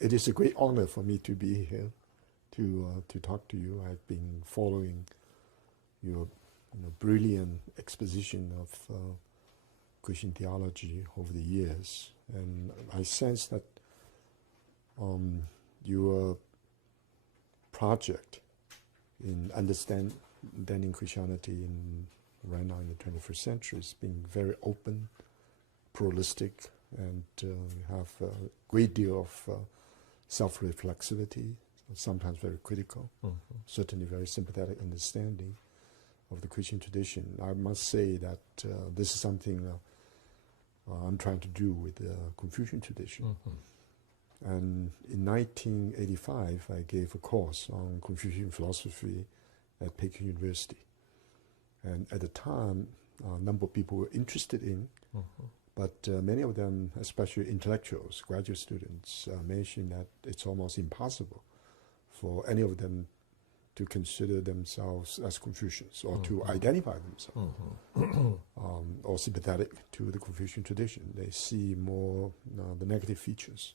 it is a great honor for me to be here to talk to you. I've been following your brilliant exposition of Christian theology over the years, and I sense that your project in understanding Christianity right now in the 21st century is being very open, pluralistic, and you have a great deal of self-reflexivity, sometimes very critical, certainly very sympathetic understanding of the Christian tradition. I must say that this is something I'm trying to do with the Confucian tradition. And in 1985, I gave a course on Confucian philosophy at Peking University. And at the time, a number of people were interested in, but many of them, especially intellectuals, graduate students, mentioned that it's almost impossible for any of them to consider themselves as Confucians or to identify themselves or sympathetic to the Confucian tradition. They see more the negative features.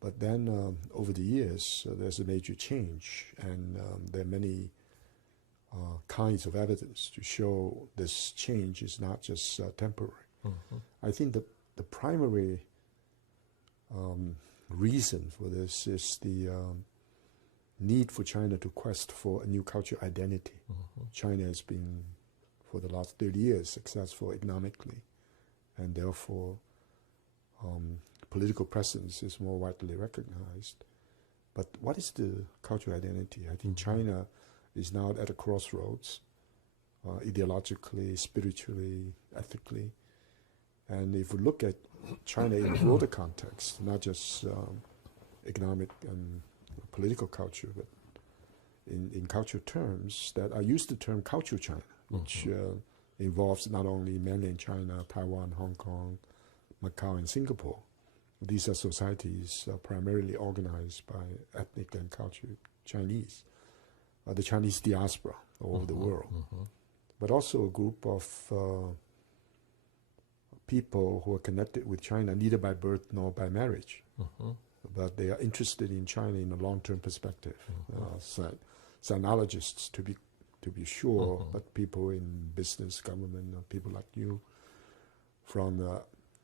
But then over the years, there's a major change, and there are many kinds of evidence to show this change is not just temporary. I think the primary reason for this is the need for China to quest for a new cultural identity. China has been, for the last 30 years, successful economically, and therefore political presence is more widely recognized. But what is the cultural identity? I think China is now at a crossroads, ideologically, spiritually, ethically. And if we look at China in a broader context, not just economic and political culture, but in cultural terms, that I use the term cultural China, which involves not only mainland China, Taiwan, Hong Kong, Macau, and Singapore. These are societies primarily organized by ethnic and cultural Chinese, the Chinese diaspora all over the world, but also a group of people who are connected with China neither by birth nor by marriage, but they are interested in China in a long-term perspective. Sinologists, to be sure, but people in business, government, people like you, from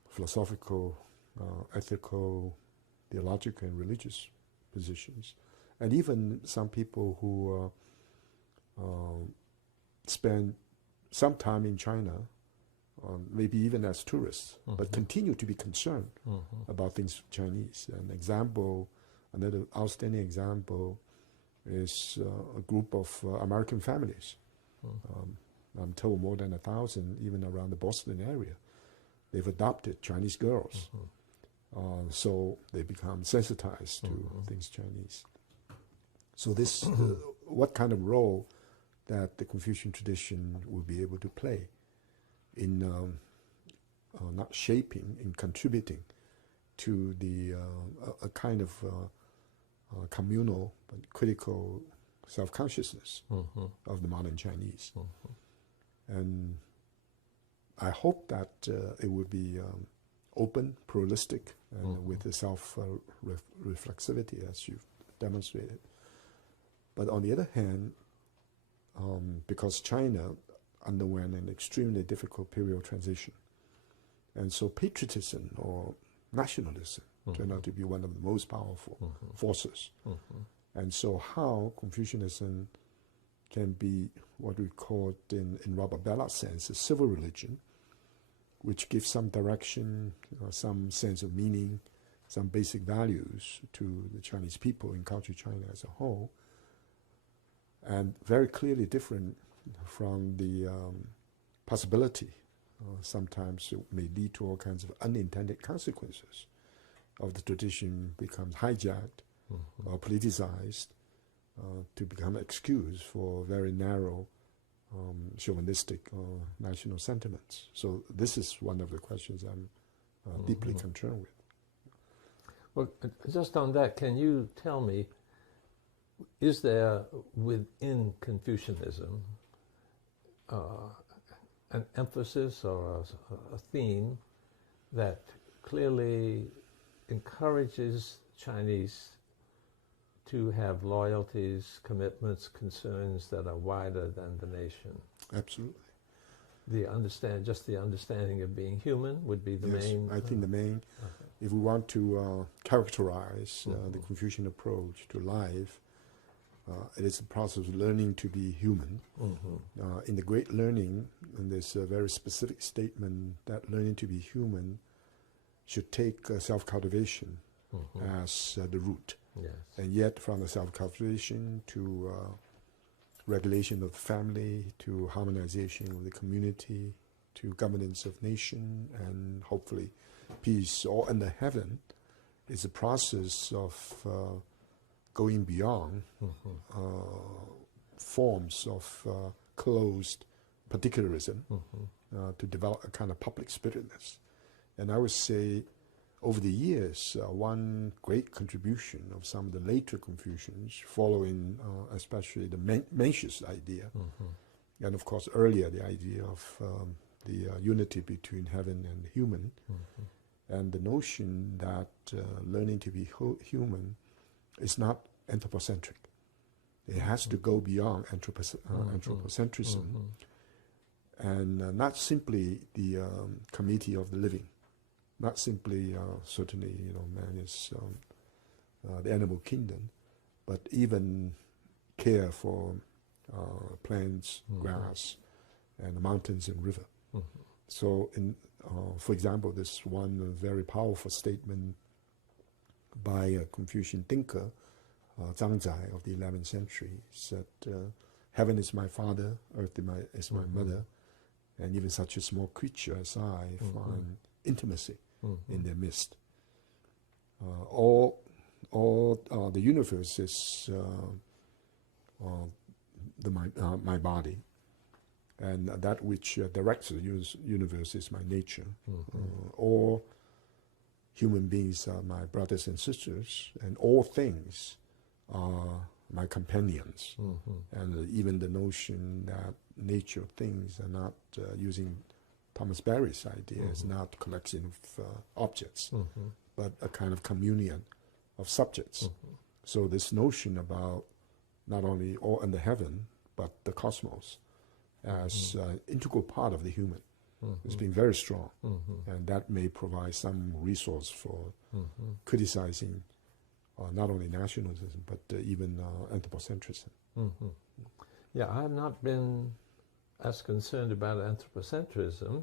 philosophical, ethical, theological, and religious positions, and even some people who spend some time in China, maybe even as tourists, but continue to be concerned about things Chinese. Another outstanding example is a group of American families. I'm told more than 1,000, even around the Boston area. They've adopted Chinese girls, so they become sensitized to things Chinese. So this, what kind of role that the Confucian tradition will be able to play in not shaping, in contributing to the a kind of communal but critical self-consciousness of the modern Chinese. And I hope that it would be open, pluralistic, and with the self-reflexivity as you've demonstrated. But on the other hand, because China underwent an extremely difficult period of transition, and so patriotism or nationalism turned out to be one of the most powerful forces. And so how Confucianism can be what we call in Robert Bellot's sense a civil religion, which gives some direction, some sense of meaning, some basic values to the Chinese people in culture China as a whole, and very clearly different from the possibility, sometimes it may lead to all kinds of unintended consequences of the tradition becomes hijacked or politicized to become an excuse for very narrow chauvinistic or national sentiments. So this is one of the questions I'm deeply concerned with. Well, just on that, can you tell me, is there within Confucianism an emphasis or a theme that clearly encourages Chinese to have loyalties, commitments, concerns that are wider than the nation. Absolutely. The understanding of being human would be the main. I think the main. Okay. If we want to characterize the Confucian approach to life, it is a process of learning to be human. In the Great Learning, and there's a very specific statement that learning to be human should take self-cultivation as the root. Yes. And yet from the self-cultivation to regulation of the family, to harmonization of the community, to governance of nation, and hopefully peace all under heaven, is a process of going beyond forms of closed particularism to develop a kind of public spiritedness. And I would say over the years, one great contribution of some of the later Confucians, following especially the Mencius idea, and of course earlier the idea of the unity between heaven and human, and the notion that learning to be human is not anthropocentric. It has to go beyond anthropocentrism, and not simply the committee of the living, not simply certainly man is the animal kingdom, but even care for plants, grass, and mountains and river. So, for example, this one very powerful statement by a Confucian thinker, Zhang Zai of the 11th century, said, "Heaven is my father, earth is my mother, and even such a small creature as I find intimacy in their midst. All the universe is my body, and that which directs the universe is my nature. All human beings are my brothers and sisters, and all things are my companions." And even the notion that nature of things are not, using Thomas Berry's idea, is not collection of objects, but a kind of communion of subjects. So this notion about not only all under heaven, but the cosmos as an integral part of the human has been very strong. And that may provide some resource for criticizing not only nationalism, but even anthropocentrism. Yeah, I have not been as concerned about anthropocentrism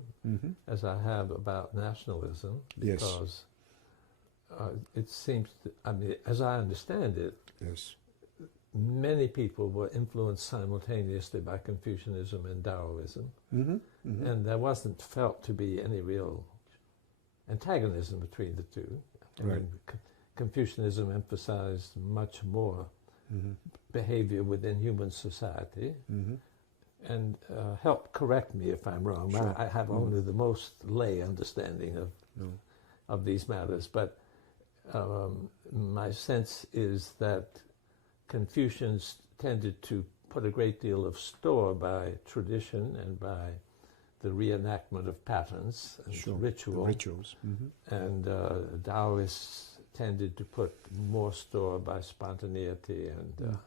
as I have about nationalism, because it seems, as I understand it, many people were influenced simultaneously by Confucianism and Taoism, and there wasn't felt to be any real antagonism between the two. I mean, Confucianism emphasized much more behavior within human society, and help correct me if I'm wrong. Sure. I have only the most lay understanding of these matters, but my sense is that Confucians tended to put a great deal of store by tradition and by the reenactment of patterns and rituals. And Taoists tended to put more store by spontaneity, and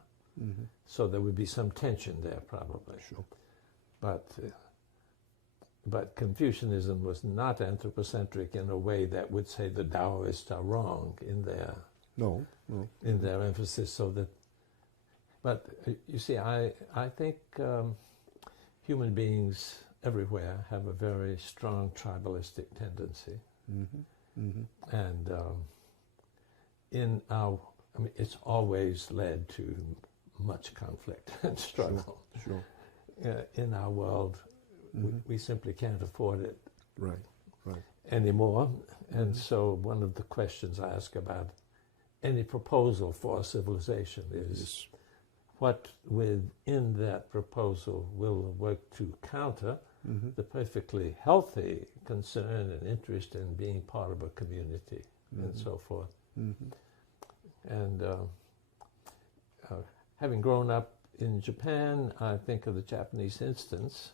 so there would be some tension there probably. But Confucianism was not anthropocentric in a way that would say the Taoists are wrong in their in their emphasis. So that, but you see, I think human beings everywhere have a very strong tribalistic tendency, and it's always led to much conflict and struggle. In our world, we simply can't afford it anymore. And so one of the questions I ask about any proposal for a civilization is what within that proposal will work to counter the perfectly healthy concern and interest in being part of a community and so forth. And having grown up in Japan, I think of the Japanese instance,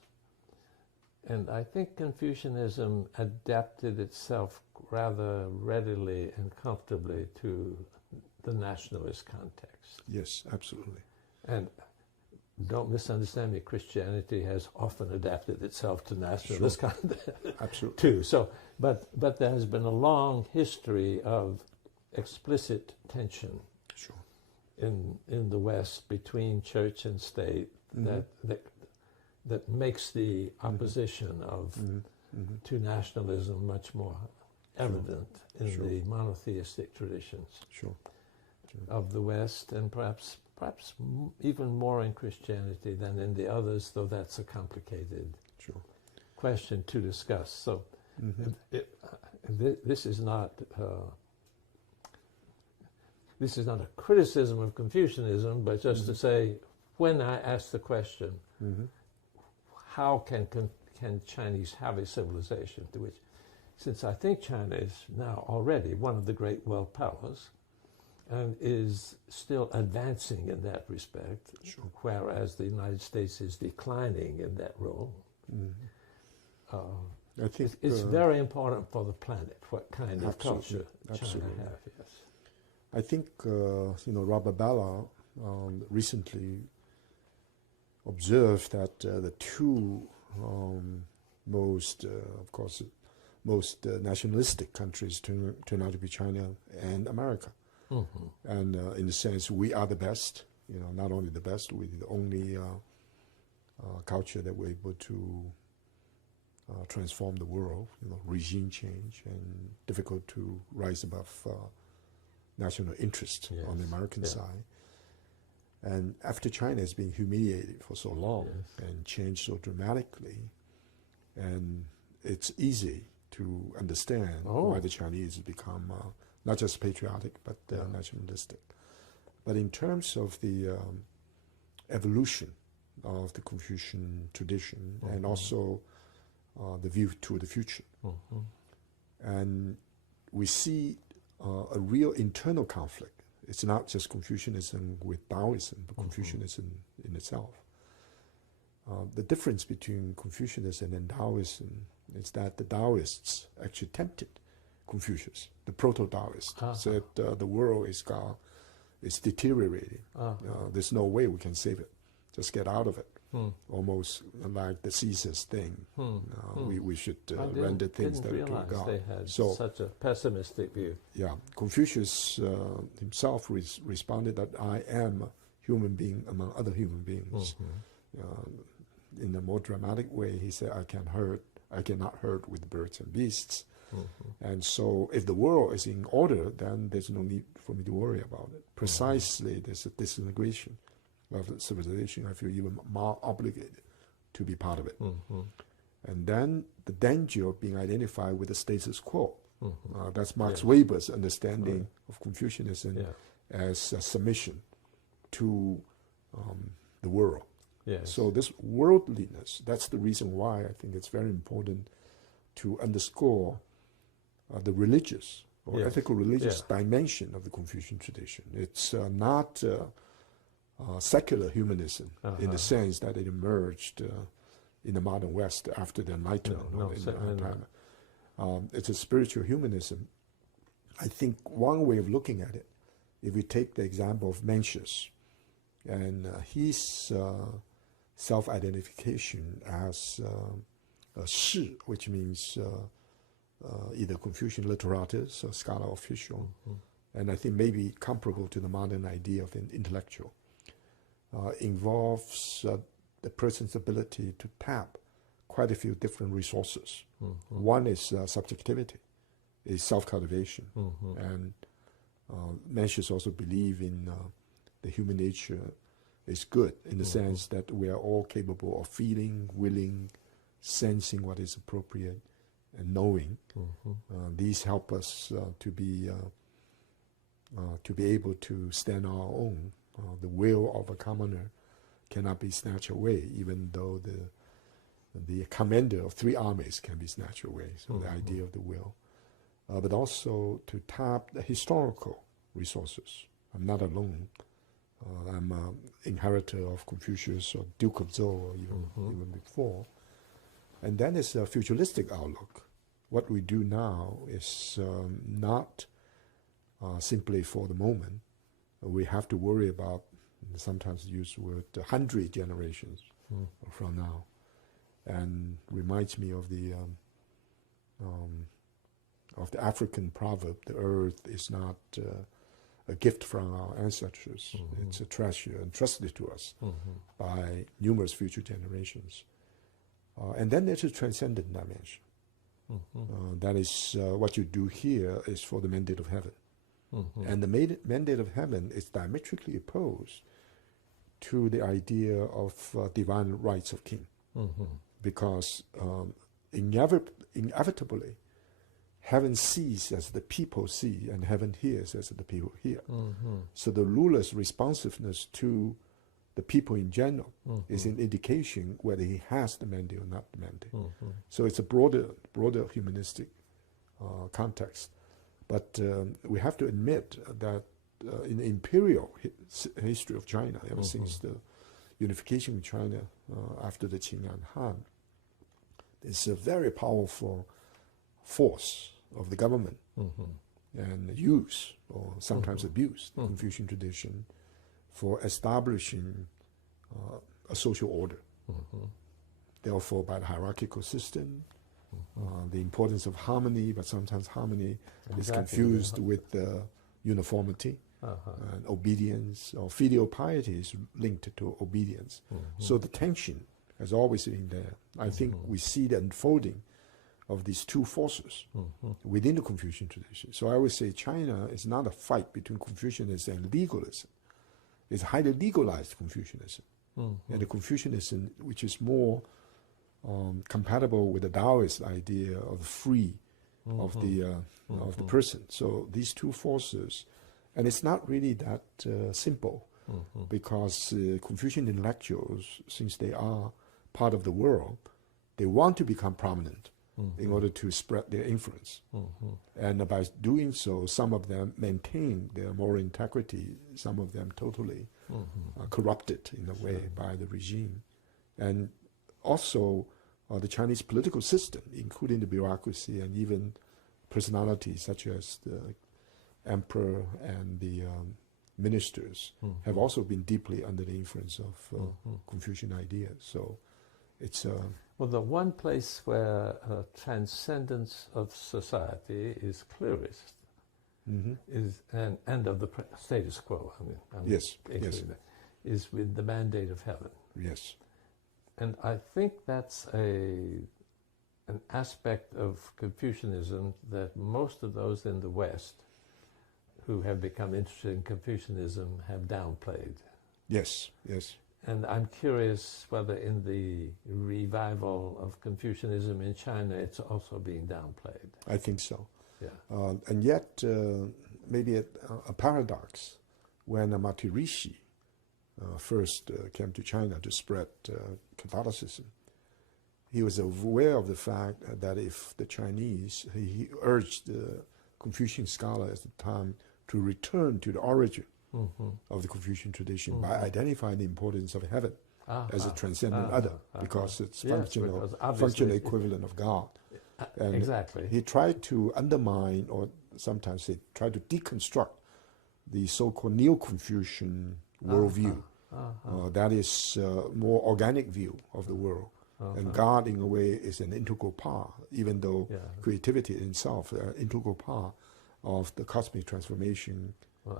and I think Confucianism adapted itself rather readily and comfortably to the nationalist context. Yes, absolutely. And don't misunderstand me, Christianity has often adapted itself to nationalist context. Absolutely. Too. So, but there has been a long history of explicit tension in the West between church and state that makes the opposition to nationalism much more evident in the monotheistic traditions of the West, and perhaps even more in Christianity than in the others, though that's a complicated question to discuss. So this is not a criticism of Confucianism, but just to say, when I ask the question, how can Chinese have a civilization, to which, since I think China is now already one of the great world powers and is still advancing in that respect, whereas the United States is declining in that role, I think it's very important for the planet what kind of culture China has. Yes. I think Robert Balla recently observed that the two most nationalistic countries turn out to be China and America. And in a sense, we are the best. Not only the best, we're the only culture that we're able to transform the world. Regime change and difficult to rise above national interest on the American side. And after China has been humiliated for so long and changed so dramatically, and it's easy to understand why the Chinese have become not just patriotic but nationalistic. But in terms of the evolution of the Confucian tradition and also the view to the future, and we see a real internal conflict. It's not just Confucianism with Taoism, but Confucianism in itself. The difference between Confucianism and Taoism is that the Taoists actually tempted Confucius, the proto-Taoist, said the world is deteriorating. There's no way we can save it. Just get out of it. Almost like the Caesars thing. We should render things that to God. They had such a pessimistic view. Yeah, Confucius himself responded that I am a human being among other human beings. In a more dramatic way, he said, I cannot hurt with birds and beasts. And so if the world is in order, then there's no need for me to worry about it. Precisely, there's a disintegration of the civilization. I feel even more obligated to be part of it. And then the danger of being identified with the status quo. That's Max Weber's understanding of Confucianism as a submission to the world. So this worldliness, that's the reason why I think it's very important to underscore the religious or ethical religious dimension of the Confucian tradition. It's not secular humanism in the sense that it emerged in the modern West after the Enlightenment. It's a spiritual humanism. I think one way of looking at it, if we take the example of Mencius and his self-identification as shi, which means either Confucian literatus or scholar official, and I think maybe comparable to the modern idea of an intellectual, involves the person's ability to tap quite a few different resources. One is subjectivity, is self-cultivation, and Mencius also believe in the human nature is good in the sense that we are all capable of feeling, willing, sensing what is appropriate, and knowing. These help us to be able to stand on our own. The will of a commoner cannot be snatched away, even though the commander of 3 armies can be snatched away. So the idea of the will, but also to tap the historical resources. I'm not alone. I'm an inheritor of Confucius or Duke of Zhou, or even before. And then it's a futuristic outlook. What we do now is not simply for the moment, we have to worry about, sometimes use the word, 100 generations from now. And reminds me of the African proverb, the earth is not a gift from our ancestors. It's a treasure entrusted to us by numerous future generations. And then there's a transcendent dimension. That is what you do here is for the mandate of heaven. And the mandate of heaven is diametrically opposed to the idea of divine rights of king. Because inevitably, heaven sees as the people see, and heaven hears as the people hear. So the ruler's responsiveness to the people in general is an indication whether he has the mandate or not the mandate. So it's a broader humanistic context. But we have to admit that in the imperial history of China, ever since the unification of China after the Qing and Han, there's a very powerful force of the government and use, or sometimes abuse, the Confucian tradition for establishing a social order. Therefore, by the hierarchical system, the importance of harmony, but sometimes harmony is confused with uniformity and obedience, or filial piety is linked to obedience. So the tension has always been there. I think we see the unfolding of these two forces within the Confucian tradition. So I would say China is not a fight between Confucianism and legalism. It's highly legalized Confucianism. And the Confucianism, which is more compatible with the Taoist idea of free of the person. So these two forces, and it's not really that simple, because Confucian intellectuals, since they are part of the world, they want to become prominent in order to spread their influence. And by doing so, some of them maintain their moral integrity, some of them totally corrupted in a way by the regime. And also the Chinese political system, including the bureaucracy and even personalities such as the emperor and the ministers, have also been deeply under the influence of Confucian ideas. So it's well, the one place where transcendence of society is clearest is and of the status quo. Yes, is with the mandate of heaven. Yes. And I think that's an aspect of Confucianism that most of those in the West who have become interested in Confucianism have downplayed. Yes, yes. And I'm curious whether in the revival of Confucianism in China, it's also being downplayed. I think so. Yeah. And yet, maybe a paradox, when a Maharishi first came to China to spread Catholicism, he was aware of the fact that if the Chinese, he urged the Confucian scholar at the time to return to the origin of the Confucian tradition by identifying the importance of heaven as a transcendent other, because it's functional equivalent of God. And exactly. He tried to undermine, or sometimes he tried to deconstruct the so-called Neo-Confucian worldview. That is a more organic view of the world. And God, in a way, is an integral part, even though creativity in itself is an integral part of the cosmic transformation,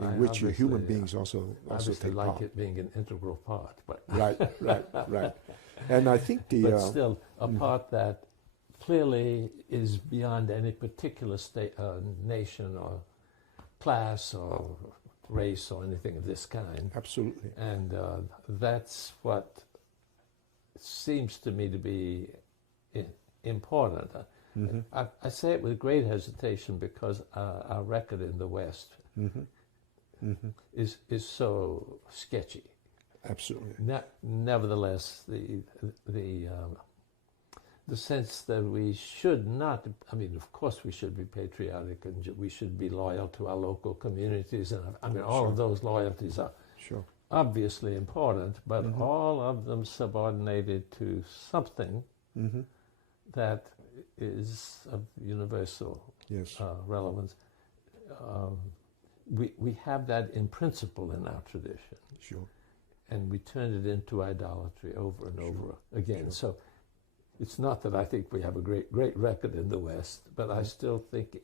in which human beings also take like part. It being an integral part, but right. And I think but still a part that clearly is beyond any particular state, nation, or class, or race, or anything of this kind. Absolutely. And that's what seems to me to be important. I say it with great hesitation because our record in the West is so sketchy. Absolutely. Nevertheless, the sense that we should not, I mean, of course we should be patriotic and we should be loyal to our local communities, and I mean, all of those loyalties are obviously important, but all of them subordinated to something that is of universal relevance. we have that in principle in our tradition. Sure. And we turn it into idolatry over and over again. Sure. So it's not that I think we have a great record in the West, but I still think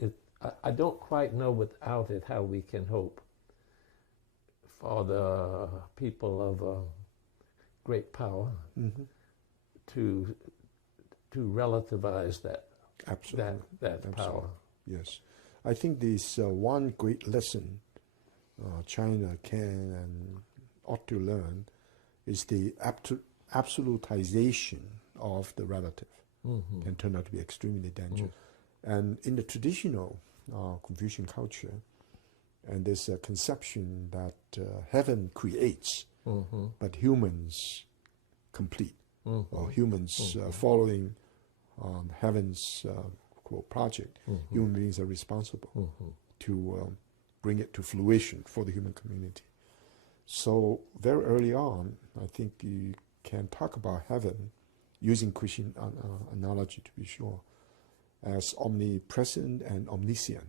I don't quite know without it how we can hope for the people of great power to relativize that. Absolutely. That power. Yes. I think this one great lesson China can and ought to learn is the absolutization of the relative can turn out to be extremely dangerous. And in the traditional Confucian culture, and there's a conception that heaven creates, but humans complete, or humans following heaven's quote project. Human beings are responsible to bring it to fruition for the human community. So very early on, I think you can talk about heaven, using Christian analogy to be sure, as omnipresent and omniscient,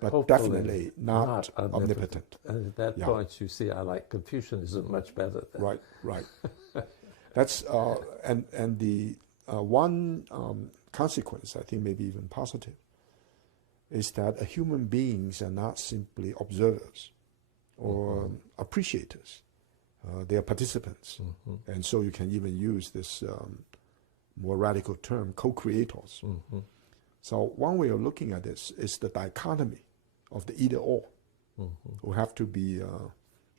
but definitely not omnipotent. And at that point, you see, I like Confucianism much better. Right. That's and the one consequence, I think maybe even positive, is that human beings are not simply observers or appreciators. They are participants. And so you can even use this more radical term, co-creators. So one way of looking at this is the dichotomy of the either or, who have to be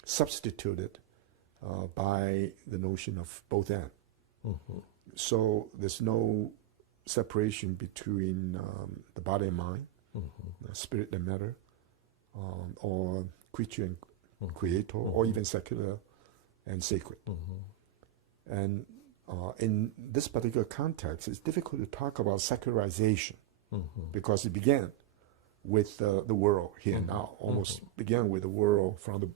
substituted by the notion of both and. So there's no separation between the body and mind, spirit and matter, or creature and creator, or even secular and sacred. And in this particular context, it's difficult to talk about secularization because it began with the world here and now, almost began with the world from the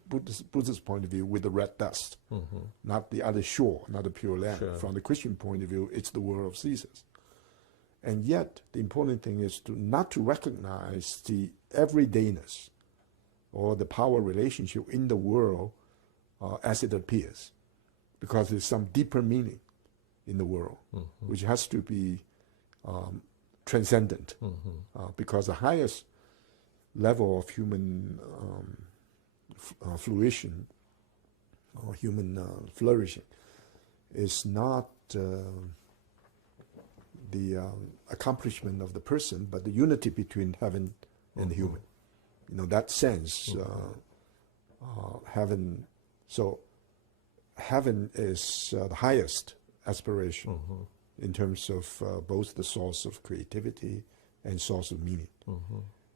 Buddhist point of view with the red dust, not the other shore, not the pure land. Sure. From the Christian point of view, it's the world of Caesars. And yet, the important thing is not to recognize the everydayness or the power relationship in the world as it appears, because there's some deeper meaning in the world, which has to be transcendent, because the highest level of human fruition or human flourishing is not the accomplishment of the person, but the unity between heaven and human. You know, that sense, heaven, so heaven is the highest aspiration in terms of both the source of creativity and source of meaning.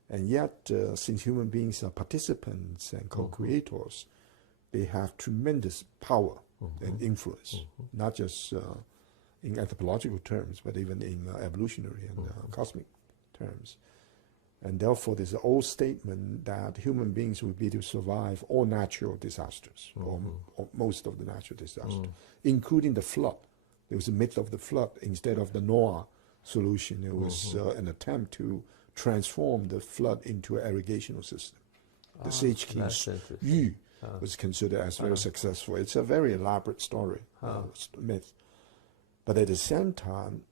And yet, since human beings are participants and co-creators, they have tremendous power and influence, not just in anthropological terms, but even in evolutionary and cosmic terms. And therefore, there's an old statement that human beings will be able to survive all natural disasters, or most of the natural disasters, including the flood. There was a myth of the flood. Instead of the Noah solution, it was an attempt to transform the flood into an irrigational system. The Sage King Yu was considered as very successful. It's a very elaborate story, myth. But at the same time,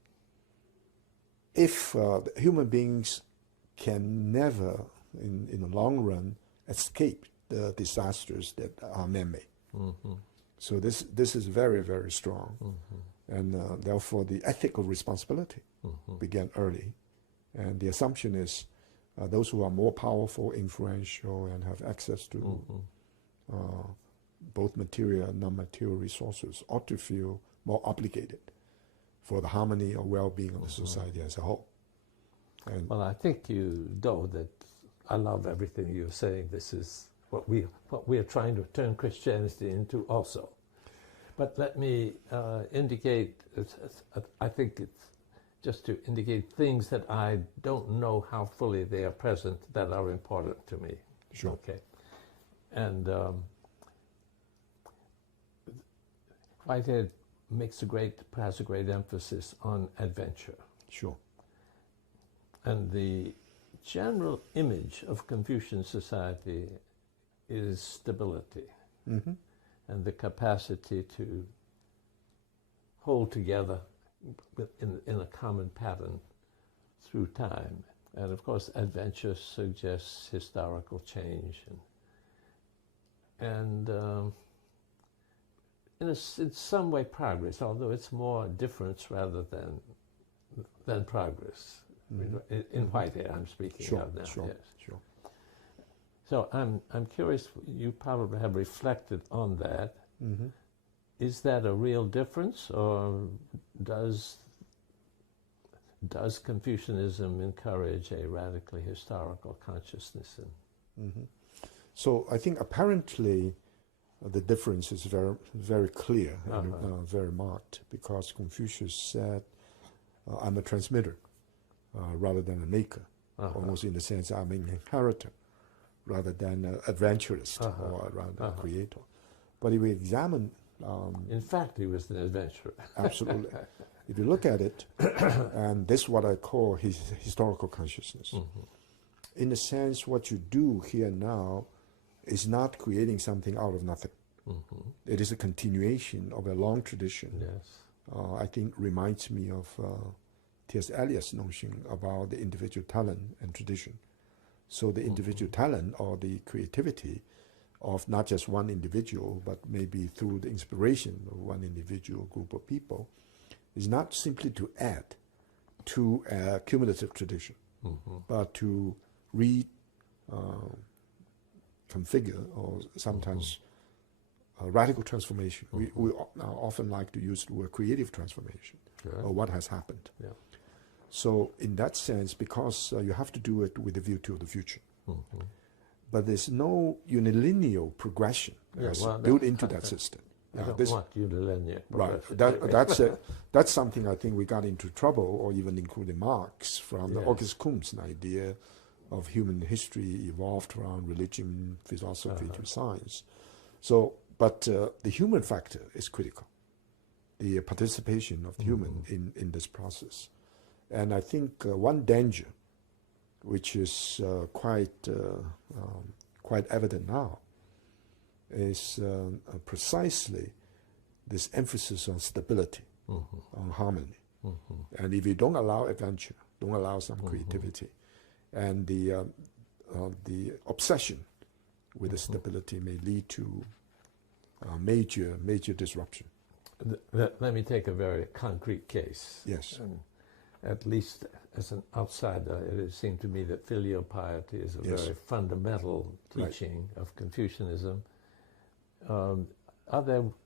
if human beings can never, in the long run, escape the disasters that are man-made. So this is very, very strong. And therefore, the ethical responsibility began early. And the assumption is those who are more powerful, influential, and have access to both material and non-material resources ought to feel more obligated for the harmony or well-being of the society as a whole. And well, I think you know that I love everything you're saying. This is what we are trying to turn Christianity into also. But let me indicate, I think it's just to indicate things that I don't know how fully they are present that are important to me. Sure. Okay. And Whitehead has a great emphasis on adventure. Sure. And the general image of Confucian society is stability and the capacity to hold together in a common pattern through time. And of course, adventure suggests historical change and in some way progress, although it's more difference rather than progress. In Whitehead, I'm speaking of now. Sure. So I'm curious. You probably have reflected on that. Is that a real difference, or does Confucianism encourage a radically historical consciousness? So I think apparently the difference is very, very clear and very marked, because Confucius said, I'm a transmitter rather than a maker, almost in the sense I'm an inheritor rather than an adventurist or rather a creator. But if we examine... in fact, he was an adventurer. Absolutely. If you look at it, and this is what I call his historical consciousness. In a sense, what you do here now is not creating something out of nothing. It is a continuation of a long tradition. Yes. I think reminds me of T.S. Eliot's notion about the individual talent and tradition. So the individual talent or the creativity of not just one individual, but maybe through the inspiration of one individual group of people, is not simply to add to a cumulative tradition, but to reconfigure or sometimes radical transformation. We often like to use the word creative transformation, or what has happened. So in that sense, because you have to do it with a view to the future, but there's no unilinear progression built into that system. I don't want unilinear progression. Right. That's something I think we got into trouble, or even including Marx, from the August Comte's idea of human history evolved around religion, philosophy to science. So, but the human factor is critical, the participation of the human in this process. And I think one danger, which is quite evident now, is precisely this emphasis on stability, on harmony. And if you don't allow adventure, don't allow some creativity, and the obsession with the stability may lead to major disruption. Let me take a very concrete case. Yes. At least as an outsider, it seemed to me that filial piety is a very fundamental teaching of Confucianism.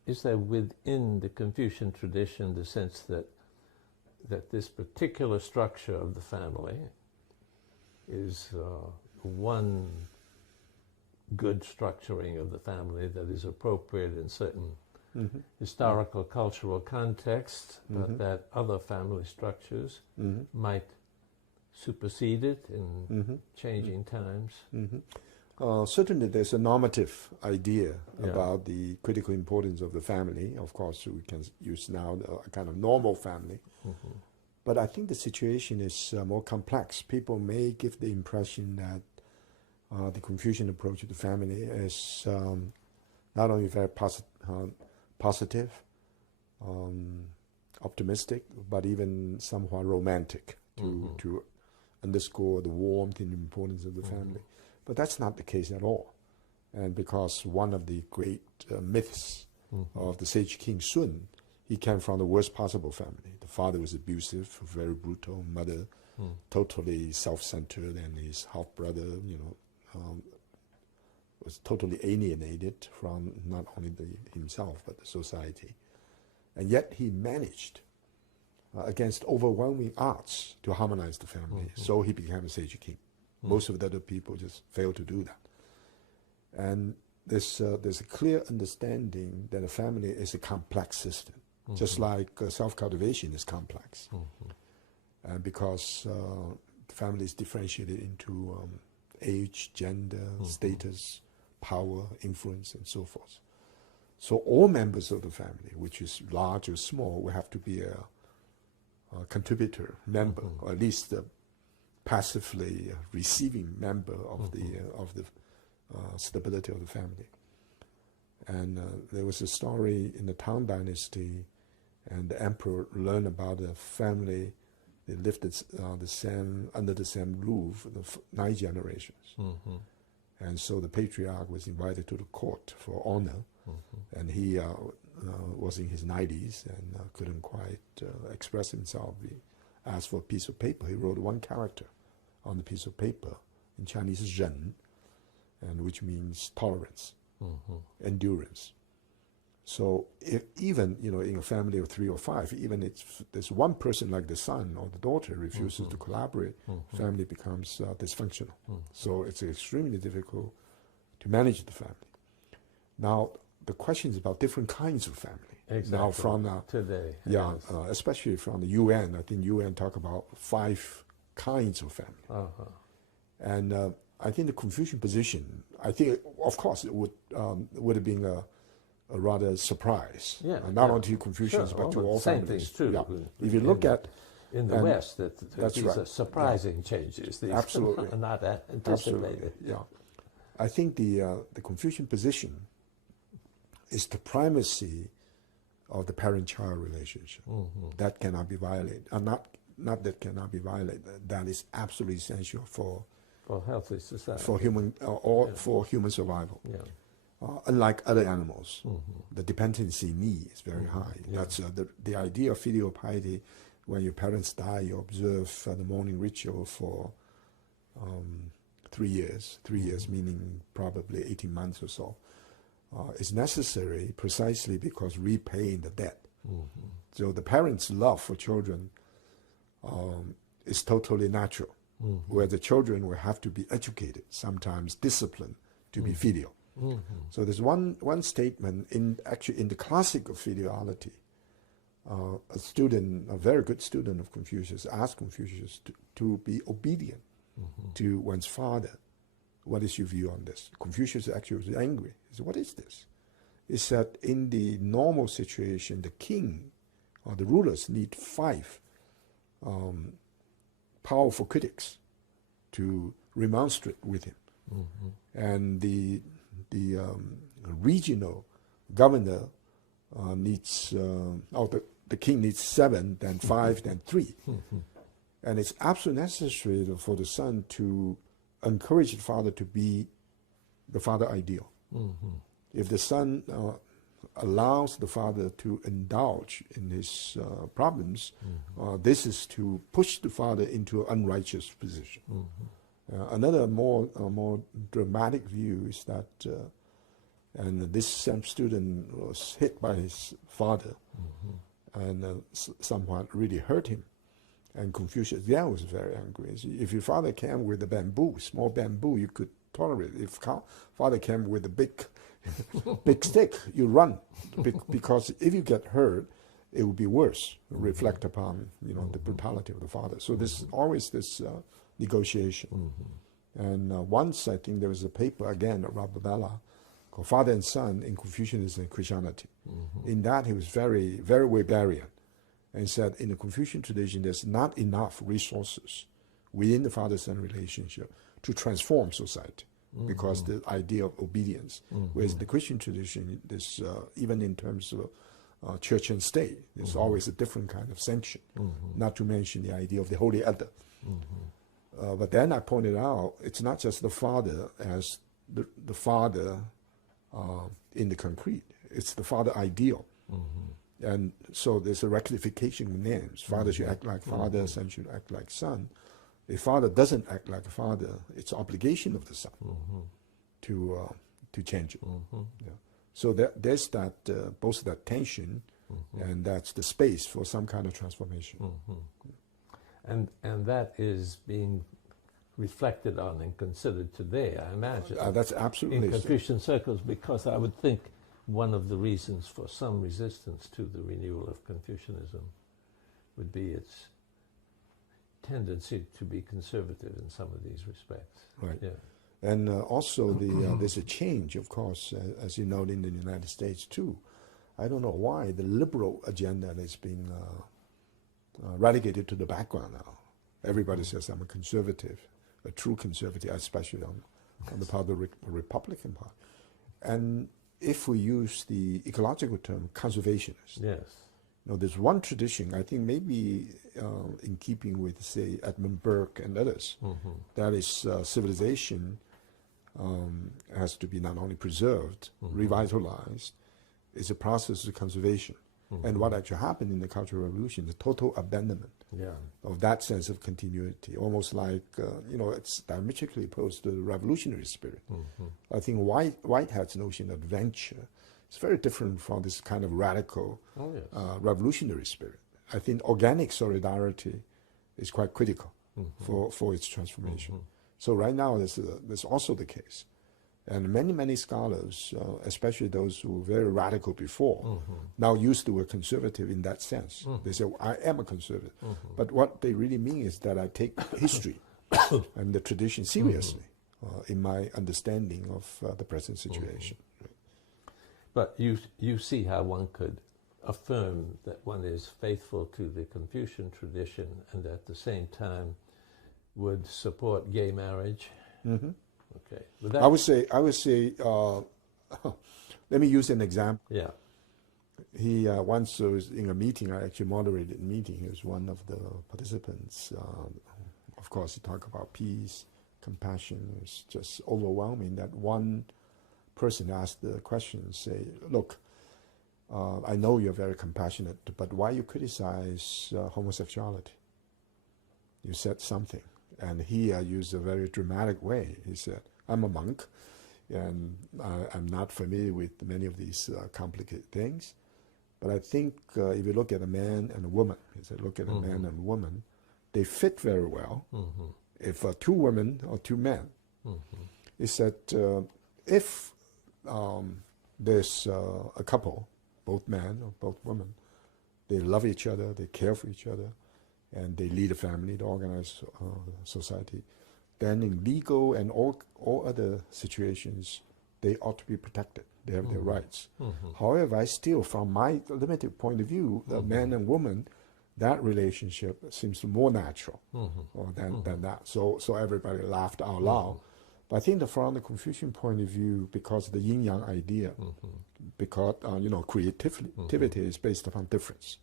Is there within the Confucian tradition the sense that this particular structure of the family is one good structuring of the family that is appropriate in certain historical, cultural contexts, but that other family structures might supersede it in changing times? Certainly there's a normative idea about the critical importance of the family. Of course, we can use now a kind of normal family. But I think the situation is more complex. People may give the impression that the Confucian approach to the family is not only very positive, optimistic, but even somewhat romantic to underscore the warmth and importance of the family. But that's not the case at all. And because one of the great myths of the sage king Sun, he came from the worst possible family. The father was abusive, very brutal, mother totally self-centered, and his half-brother, was totally alienated from not only himself, but the society. And yet he managed, against overwhelming odds, to harmonize the family. So he became a sage king. Most of the other people just failed to do that. And there's a clear understanding that a family is a complex system, just like self-cultivation is complex. And because the family is differentiated into age, gender, status, power, influence, and so forth. So all members of the family, which is large or small, will have to be a contributor member, or at least a passively receiving member of the stability of the family. And there was a story in the Tang Dynasty, and the emperor learned about a family. They lived under the same roof for 9 generations. Mm-hmm. And so the patriarch was invited to the court for honor, mm-hmm. and he was in his 90s and couldn't quite express himself. He asked for a piece of paper. He wrote one character on the piece of paper. In Chinese, 忍, and which means tolerance, mm-hmm. endurance. So even in a family of 3 or 5, even if there's one person like the son or the daughter refuses mm-hmm. to collaborate, mm-hmm. family becomes dysfunctional. Mm-hmm. So it's extremely difficult to manage the family. Now the question is about different kinds of family. Exactly. Now from today, yeah, yes. Especially from the UN. I think UN talk about 5 kinds of family. Uh-huh. And I think the Confucian position, I think of course it would have been a rather surprise, not only to Confucians but to all same families. Thing too. Yeah. If you look at in the West, these right. are surprising changes. These absolutely are not anticipated. Absolutely. Yeah, I think the Confucian position is the primacy of the parent-child relationship. Mm-hmm. That cannot be violated. Not that cannot be violated. That is absolutely essential for healthy society, for human survival. Yeah. Unlike other animals, mm-hmm. the dependency need is very mm-hmm. high. Yeah. That's the idea of filial piety. When your parents die, you observe the morning ritual for 3 years. 3 mm-hmm. years meaning probably 18 months or so. Is necessary precisely because repaying the debt. Mm-hmm. So the parents' love for children is totally natural, mm-hmm. where the children will have to be educated, sometimes disciplined to mm-hmm. be filial. Mm-hmm. So there's one statement in the classic of filiality. A very good student of Confucius, asked Confucius to be obedient mm-hmm. to one's father. What is your view on this? Confucius actually was angry. He said, what is this? He said, in the normal situation, the king or the rulers need 5 powerful critics to remonstrate with him. Mm-hmm. And the regional governor needs, the king needs 7, then 5, then 3. Mm-hmm. And it's absolutely necessary for the son to encourage the father to be the father ideal. Mm-hmm. If the son allows the father to indulge in his problems, mm-hmm. This is to push the father into an unrighteous position. Mm-hmm. Another more dramatic view is that, and this same student was hit by his father, mm-hmm. and somewhat really hurt him. And Confucius was very angry. If your father came with a small bamboo, you could tolerate it. If father came with a big stick, you run. Because if you get hurt, it would be worse. Reflect upon the brutality of the father. So there's always this negotiation. Mm-hmm. And once I think there was a paper, again, at Rababella, called Father and Son in Confucianism and Christianity. Mm-hmm. In that he was very, very Weberian. And said in the Confucian tradition, there's not enough resources within the father-son relationship to transform society, mm-hmm. because the idea of obedience. Mm-hmm. Whereas in the Christian tradition, there's even in terms of church and state, there's mm-hmm. always a different kind of sanction. Mm-hmm. Not to mention the idea of the holy elder. Mm-hmm. But then I pointed out it's not just the father as the father in the concrete. It's the father ideal. Mm-hmm. And so there's a rectification of names. Father mm-hmm. should act like father, mm-hmm. son should act like son. If father doesn't act like a father, it's obligation of the son mm-hmm. to change it. Mm-hmm. Yeah. So there's that both that tension mm-hmm. and that's the space for some kind of transformation. Mm-hmm. And that is being reflected on and considered today, I imagine. That's absolutely in Confucian circles, because I would think one of the reasons for some resistance to the renewal of Confucianism would be its tendency to be conservative in some of these respects. Right. Yeah. And also there's a change, of course, as you know, in the United States too. I don't know why the liberal agenda is being relegated to the background now. Everybody says I'm a conservative, a true conservative, especially on the part of the Republican Party. And if we use the ecological term, conservationist. Yes. There's one tradition, I think maybe in keeping with, say, Edmund Burke and others, that is civilization has to be not only preserved, revitalized, it's a process of conservation. And what actually happened in the Cultural Revolution, the total abandonment of that sense of continuity, almost like, it's diametrically opposed to the revolutionary spirit. I think Whitehead's notion of adventure is very different from this kind of radical revolutionary spirit. I think organic solidarity is quite critical for its transformation. So right now, that's also the case. And many scholars, especially those who were very radical before, now use the word conservative in that sense. They say, I am a conservative. But what they really mean is that I take history and the tradition seriously in my understanding of the present situation. But you see how one could affirm that one is faithful to the Confucian tradition and at the same time would support gay marriage? Okay. I would say, let me use an example. Yeah. He once was in a meeting, I actually moderated a meeting. He was one of the participants. Of course, he talked about peace, compassion. It's just overwhelming that one person asked the question, say, look, I know you're very compassionate, but why you criticize homosexuality? You said something. And he used a very dramatic way. He said, I'm a monk, and I'm not familiar with many of these complicated things. But I think if you look at a man and a woman, he said, look at a man and a woman, they fit very well. If two women or two men, he said, if there's a couple, both men or both women, they love each other, they care for each other, and they lead a family, they organize society, then in legal and all other situations, they ought to be protected. They have their rights. However, I still, from my limited point of view, man and woman, that relationship seems more natural than that. So everybody laughed out loud. But I think from the Confucian point of view, because of the yin-yang idea, because, creativity is based upon difference.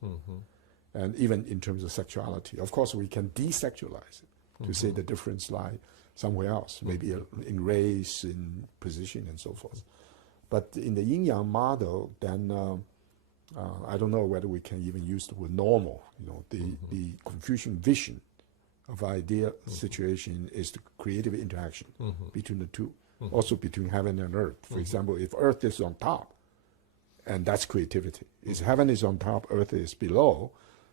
And even in terms of sexuality. Of course, we can desexualize it to say the difference lies somewhere else, maybe in race, in position, and so forth. But in the yin-yang model, then I don't know whether we can even use the word normal. The Confucian vision of ideal situation is the creative interaction between the two, also between heaven and earth. For example, if earth is on top, and that's creativity. If heaven is on top, earth is below,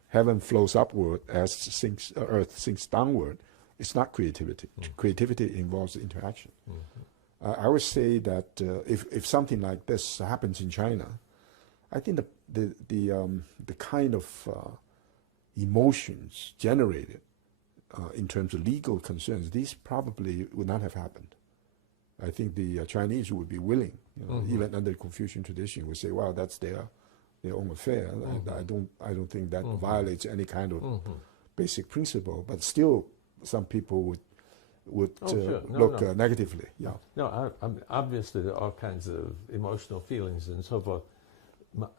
heaven flows upward as earth sinks downward. It's not creativity. Creativity involves interaction. I would say that if something like this happens in China, I think the kind of emotions generated in terms of legal concerns, these probably would not have happened. I think the Chinese would be willing, even under the Confucian tradition, would say, "Well, that's their own affair." I don't think that violates any kind of basic principle. But still, some people would look negatively. Yeah. No, obviously there are all kinds of emotional feelings and so forth.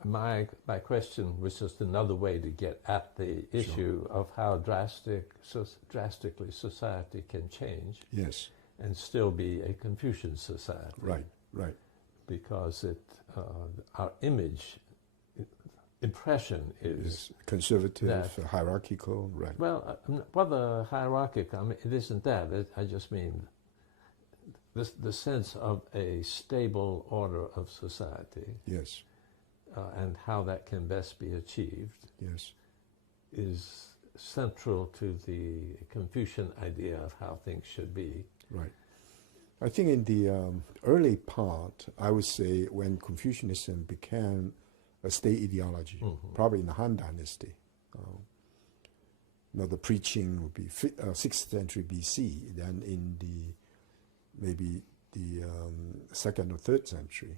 My question was just another way to get at the issue of how drastically society can change. Yes. And still be a Confucian society. Right. Because our impression is conservative, hierarchical, right? Well, whether hierarchical, it isn't that. I just mean the sense of a stable order of society. Yes. And how that can best be achieved. Yes. Is central to the Confucian idea of how things should be. Right. I think in the early part, I would say when Confucianism became a state ideology, probably in the Han Dynasty, the preaching would be 6th century BC, then in maybe the 2nd or 3rd century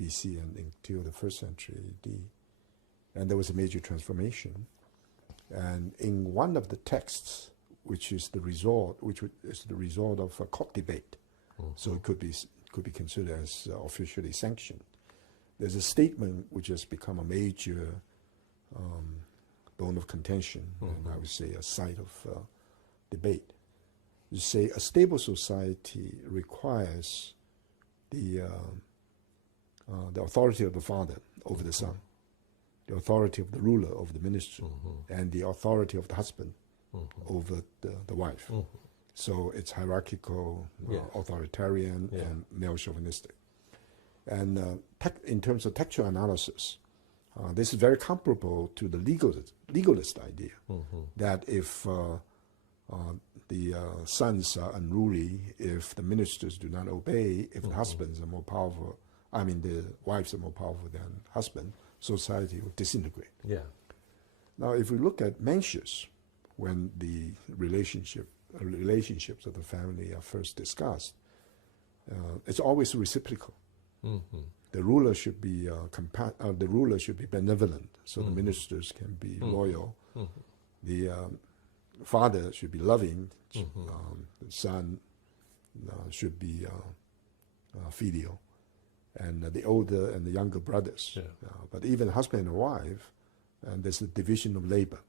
BC and until the 1st century AD. And there was a major transformation. And in one of the texts, which is the result of a court debate so it could be considered as officially sanctioned. There's a statement which has become a major bone of contention, and I would say a site of debate. You say a stable society requires the authority of the father over the son, the authority of the ruler over the ministry, and the authority of the husband over the wife. So it's hierarchical, authoritarian, and male chauvinistic. And in terms of textual analysis, this is very comparable to the legalist idea that if the sons are unruly, if the ministers do not obey, if the husbands are more powerful, the wives are more powerful than husband, society will disintegrate. Yeah. Now, if we look at Mencius, when the relationships of the family are first discussed, it's always reciprocal. The ruler should be benevolent, so the ministers can be loyal. The father should be loving. The son should be filial, and the older and the younger brothers. But even husband and wife, and there's a division of labor.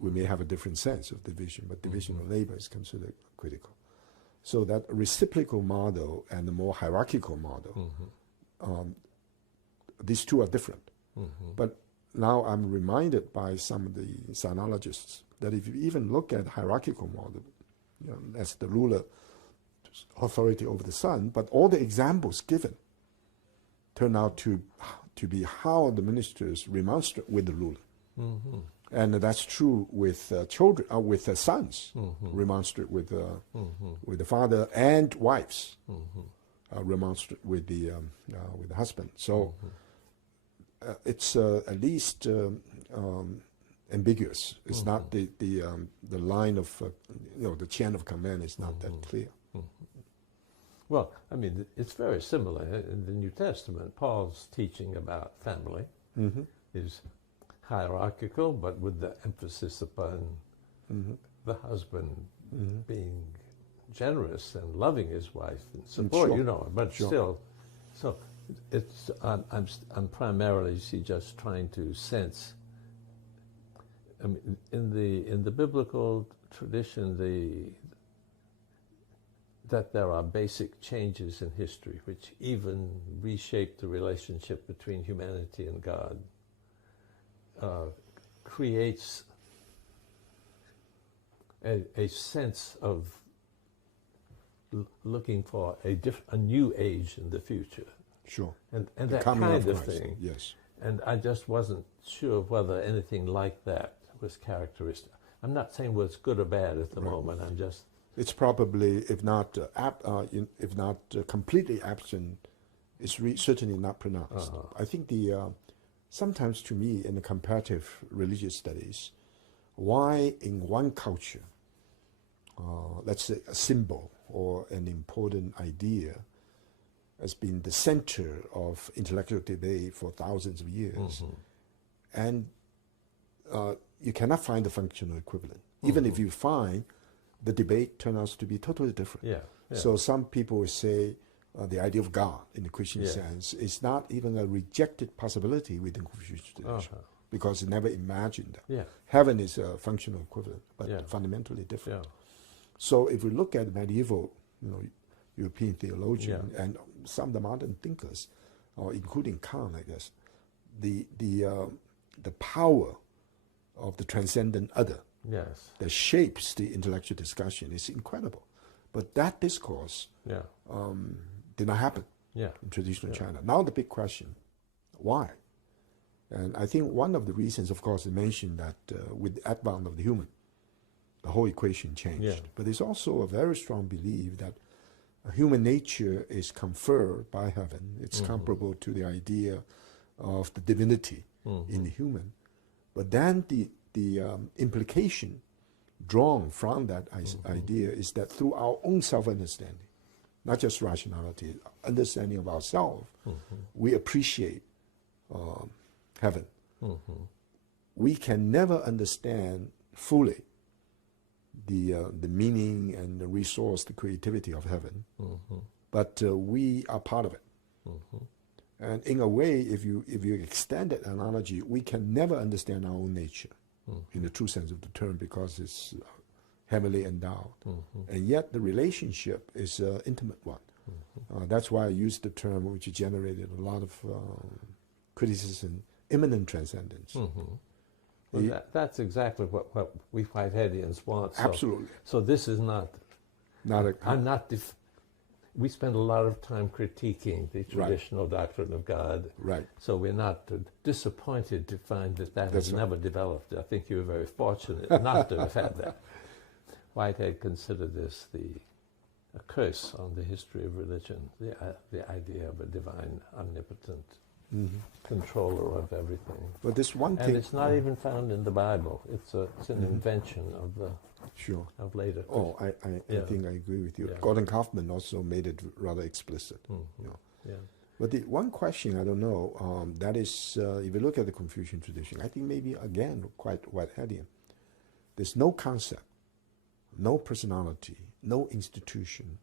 We may have a different sense of division, but division of labor is considered critical. So that reciprocal model and the more hierarchical model, these two are different. But now I'm reminded by some of the sinologists that if you even look at hierarchical model, as the ruler authority over the son, but all the examples given turn out to be how the ministers remonstrate with the ruler. And that's true with children, with sons, remonstrate with the father, and wives remonstrate with the husband. So it's at least ambiguous. It's not the line of the chain of command is not that clear. Well, it's very similar in the New Testament. Paul's teaching about family is hierarchical, but with the emphasis upon the husband being generous and loving his wife and support, but still. So it's I'm primarily just trying to sense. In the biblical tradition, that there are basic changes in history which even reshape the relationship between humanity and God. Creates a sense of looking for a new age in the future. Sure. And that kind of thing. Yes. And I just wasn't sure whether anything like that was characteristic. I'm not saying what's good or bad at the moment. I'm just. It's probably, if not completely absent, it's certainly not pronounced. I think sometimes to me in the comparative religious studies, why in one culture, let's say a symbol or an important idea has been the center of intellectual debate for thousands of years, and you cannot find the functional equivalent. Even if you find, the debate turns out to be totally different. So some people will say the idea of God in the Christian sense is not even a rejected possibility within Confucian tradition because it never imagined that. Heaven is a functional equivalent, but fundamentally different. So if we look at medieval, European theologian and some of the modern thinkers, including Kant, I guess, the power of the transcendent other that shapes the intellectual discussion is incredible. But that discourse did not happen in traditional China. Now the big question, why? And I think one of the reasons, of course, is mentioned that with the advent of the human, the whole equation changed. But there's also a very strong belief that human nature is conferred by heaven. It's comparable to the idea of the divinity in the human. But then the implication drawn from that idea is that through our own self-understanding, not just rationality, understanding of ourselves, we appreciate heaven. We can never understand fully the meaning and the resource, the creativity of heaven but we are part of it. And in a way, if you extend that analogy, we can never understand our own nature in the true sense of the term, because it's heavily endowed. And yet the relationship is an intimate one. That's why I used the term, which generated a lot of criticism, immanent transcendence. Well, that's exactly what we Whiteheadians want. Absolutely. So this is not a... I'm not... we spend a lot of time critiquing the traditional doctrine of God. Right. So we're not disappointed to find that has never developed. I think you're very fortunate not to have had that. Whitehead considered this a curse on the history of religion, the idea of a divine, omnipotent controller of everything. But this one thing... And it's not even found in the Bible. It's an invention of the... Sure. Of later. Oh, I think I agree with you. Yeah. Gordon Kaufman also made it rather explicit. You know. Yeah. But the one question, I don't know, that is, if you look at the Confucian tradition, I think maybe, again, quite Whiteheadian. There's no concept, no personality, no institution,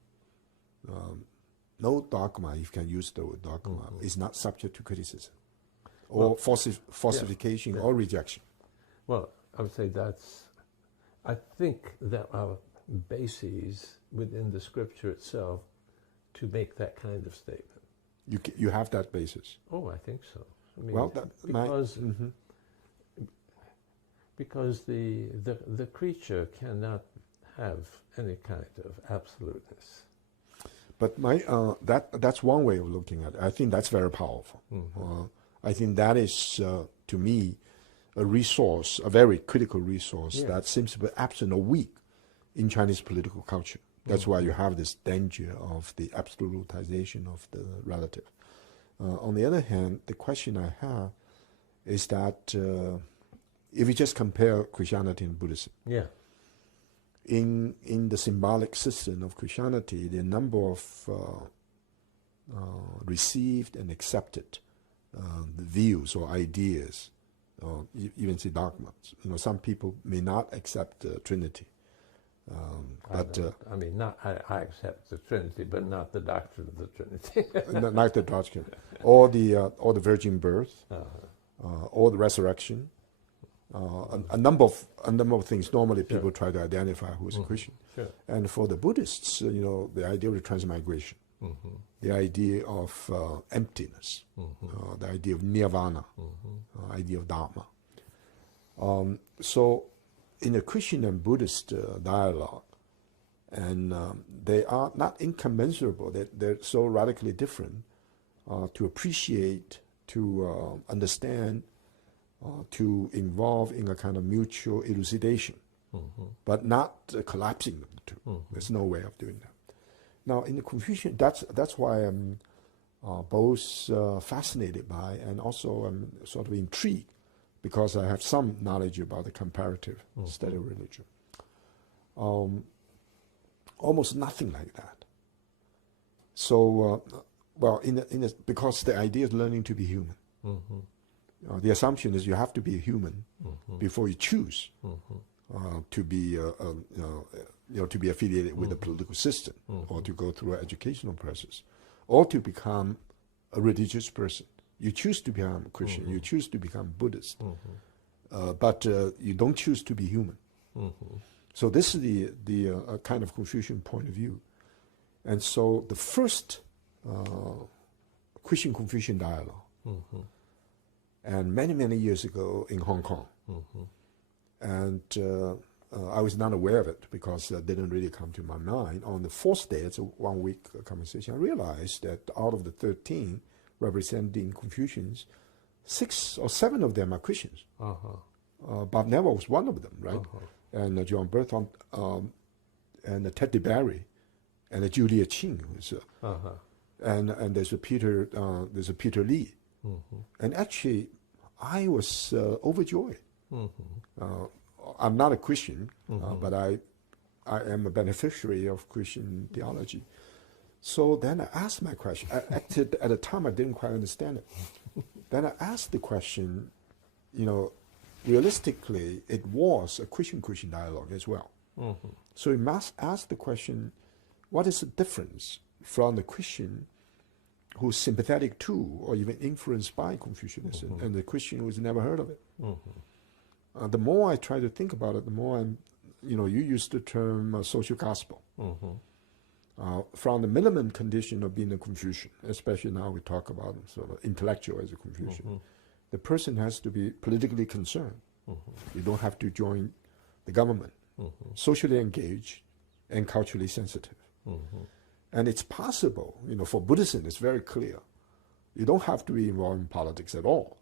no dogma, if you can use the word dogma, is not subject to criticism or falsification or rejection. Well, I would say I think there are bases within the scripture itself to make that kind of statement. You have that basis? Oh, I think so. I mean, well, because the creature cannot have any kind of absoluteness. But that's one way of looking at it. I think that's very powerful. I think that is, to me, a resource, a very critical resource that seems to be absent or weak in Chinese political culture. That's why you have this danger of the absolutization of the relative. On the other hand, the question I have is that if you just compare Christianity and Buddhism, in the symbolic system of Christianity, the number of received and accepted the views or ideas, even say dogmas. You know, some people may not accept the Trinity. I accept the Trinity, but not the doctrine of the Trinity. Not the doctrine, or the virgin birth, or the resurrection. A number of things. Normally, people try to identify who is a Christian. And for the Buddhists, you know, the idea of the transmigration, the idea of emptiness, the idea of nirvana, idea of dharma. So, in a Christian and Buddhist dialogue, and they are not incommensurable. They're so radically different to appreciate, to understand, to involve in a kind of mutual elucidation, but not collapsing the two. There's no way of doing that. Now, in the Confucian, that's why I'm both fascinated by and also I'm sort of intrigued, because I have some knowledge about the comparative study of religion. Almost nothing like that. So, because the idea is learning to be human. The assumption is you have to be a human before you choose to be, to be affiliated with a political system, or to go through an educational process, or to become a religious person. You choose to become a Christian, you choose to become Buddhist, but you don't choose to be human. So this is the kind of Confucian point of view. And so the first Christian-Confucian dialogue, and many, many years ago in Hong Kong, and I was not aware of it because it didn't really come to my mind. On the fourth day, it's a one-week conversation, I realized that out of the 13 representing Confucians, 6 or 7 of them are Christians. Bob Neville was one of them, right? And John Berthon, and Teddy Barry, and Julia Ching, and there's a Peter Lee, and actually, I was overjoyed. I'm not a Christian, but I am a beneficiary of Christian theology. So then I asked my question. At the time, I didn't quite understand it. Then I asked the question, realistically, it was a Christian dialogue as well. So we must ask the question, what is the difference from the Christian who's sympathetic to or even influenced by Confucianism, and the Christian who's never heard of it. The more I try to think about it, the more I'm, you use the term social gospel. From the minimum condition of being a Confucian, especially now we talk about sort of intellectual as a Confucian, the person has to be politically concerned. You don't have to join the government, socially engaged and culturally sensitive. And it's possible, for Buddhism, it's very clear. You don't have to be involved in politics at all.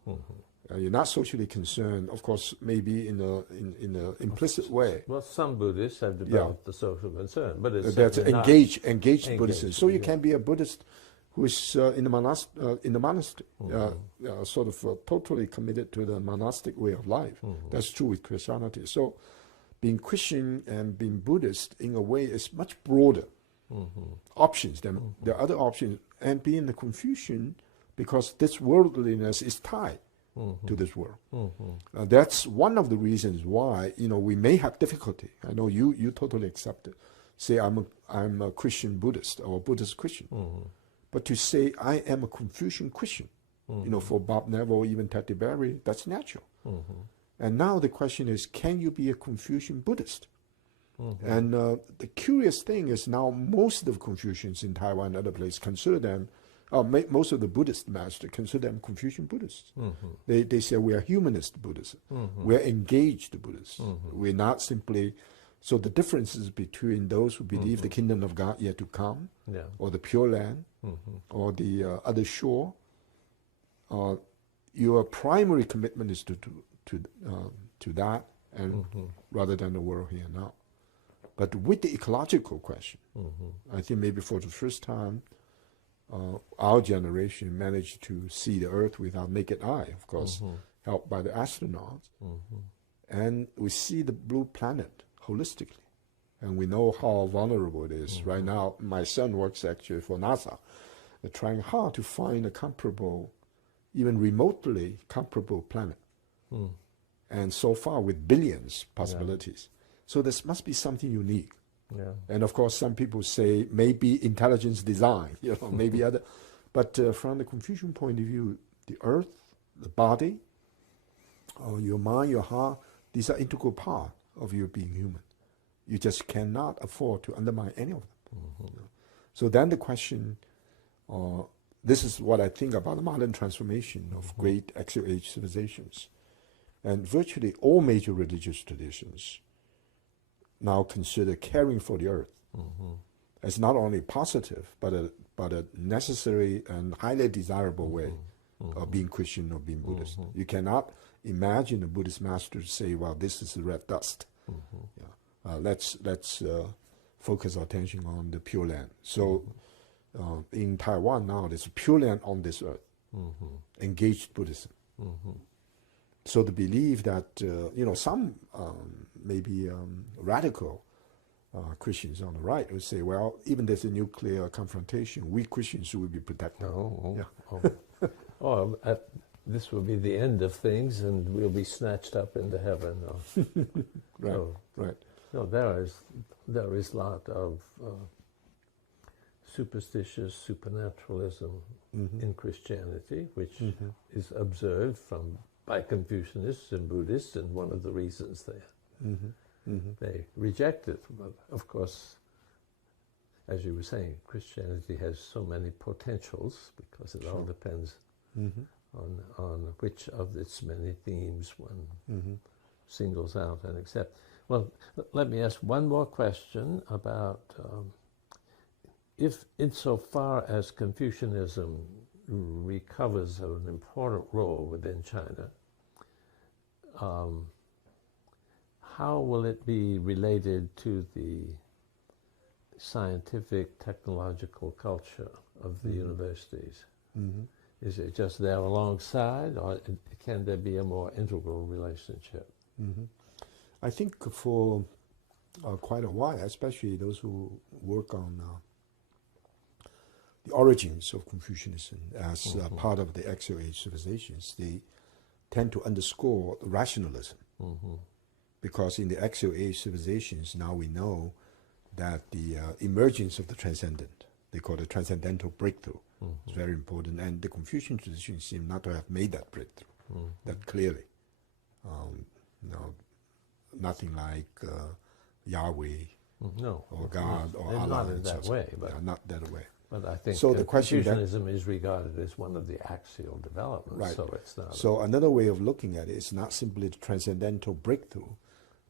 You're not socially concerned, of course, maybe in an implicit way. Well, some Buddhists have developed the social concern, but it's that's engaged Buddhism. So you can be a Buddhist who is in the monastery, sort of totally committed to the monastic way of life. That's true with Christianity. So being Christian and being Buddhist, in a way, is much broader options than the other options. And being a Confucian, because this worldliness is tied to this world. That's one of the reasons why, we may have difficulty. I know you totally accept it. Say I'm a Christian Buddhist or Buddhist Christian. But to say I am a Confucian Christian, for Bob Neville, even Teddy Berry, that's natural. And now the question is, can you be a Confucian Buddhist? And the curious thing is now most of the Confucians in Taiwan and other places consider them, most of the Buddhist masters consider them Confucian Buddhists. They say we are humanist Buddhists. We are engaged Buddhists. We're not simply... So the differences between those who believe the kingdom of God yet to come, or the Pure Land, or the other shore, your primary commitment is to that, and rather than the world here now. But with the ecological question, I think maybe for the first time, our generation managed to see the Earth with our naked eye, of course, helped by the astronauts, and we see the blue planet holistically, and we know how vulnerable it is. Right now, my son works actually for NASA. They're trying hard to find a comparable, even remotely comparable planet. And so far with billions possibilities. So this must be something unique. And of course, some people say maybe intelligence design, maybe other. But from the Confucian point of view, the earth, the body, your mind, your heart, these are integral part of you being human. You just cannot afford to undermine any of them. So then the question, this is what I think about the modern transformation of great axial age civilizations. And virtually all major religious traditions now consider caring for the earth as not only positive, but a necessary and highly desirable way of being Christian or being Buddhist. You cannot imagine a Buddhist master to say, well, this is the red dust. Let's focus our attention on the Pure Land. So in Taiwan now, there's a Pure Land on this earth, engaged Buddhism. So the belief that, some maybe radical Christians on the right would say, well, even there's a nuclear confrontation, we Christians will be protected. This will be the end of things, and we'll be snatched up into heaven. Right. No, there is a lot of superstitious supernaturalism in Christianity, which is observed by Confucianists and Buddhists, and one of the reasons they reject it. But of course, as you were saying, Christianity has so many potentials because it all depends on which of its many themes one singles out and accepts. Well, let me ask one more question about if insofar as Confucianism recovers an important role within China, how will it be related to the scientific, technological culture of the universities? Is it just there alongside, or can there be a more integral relationship? I think for quite a while, especially those who work on the origins of Confucianism as part of the axial age civilizations, they tend to underscore rationalism. Because in the axial age civilizations, now we know that the emergence of the transcendent, they call it transcendental breakthrough. It's very important, and the Confucian tradition seems not to have made that breakthrough that clearly. Nothing like Yahweh or God or Allah. Not in that way, but not that way. But I think so the Confucianism is regarded as one of the axial developments. Right. So it's not. So another way of looking at it is not simply the transcendental breakthrough,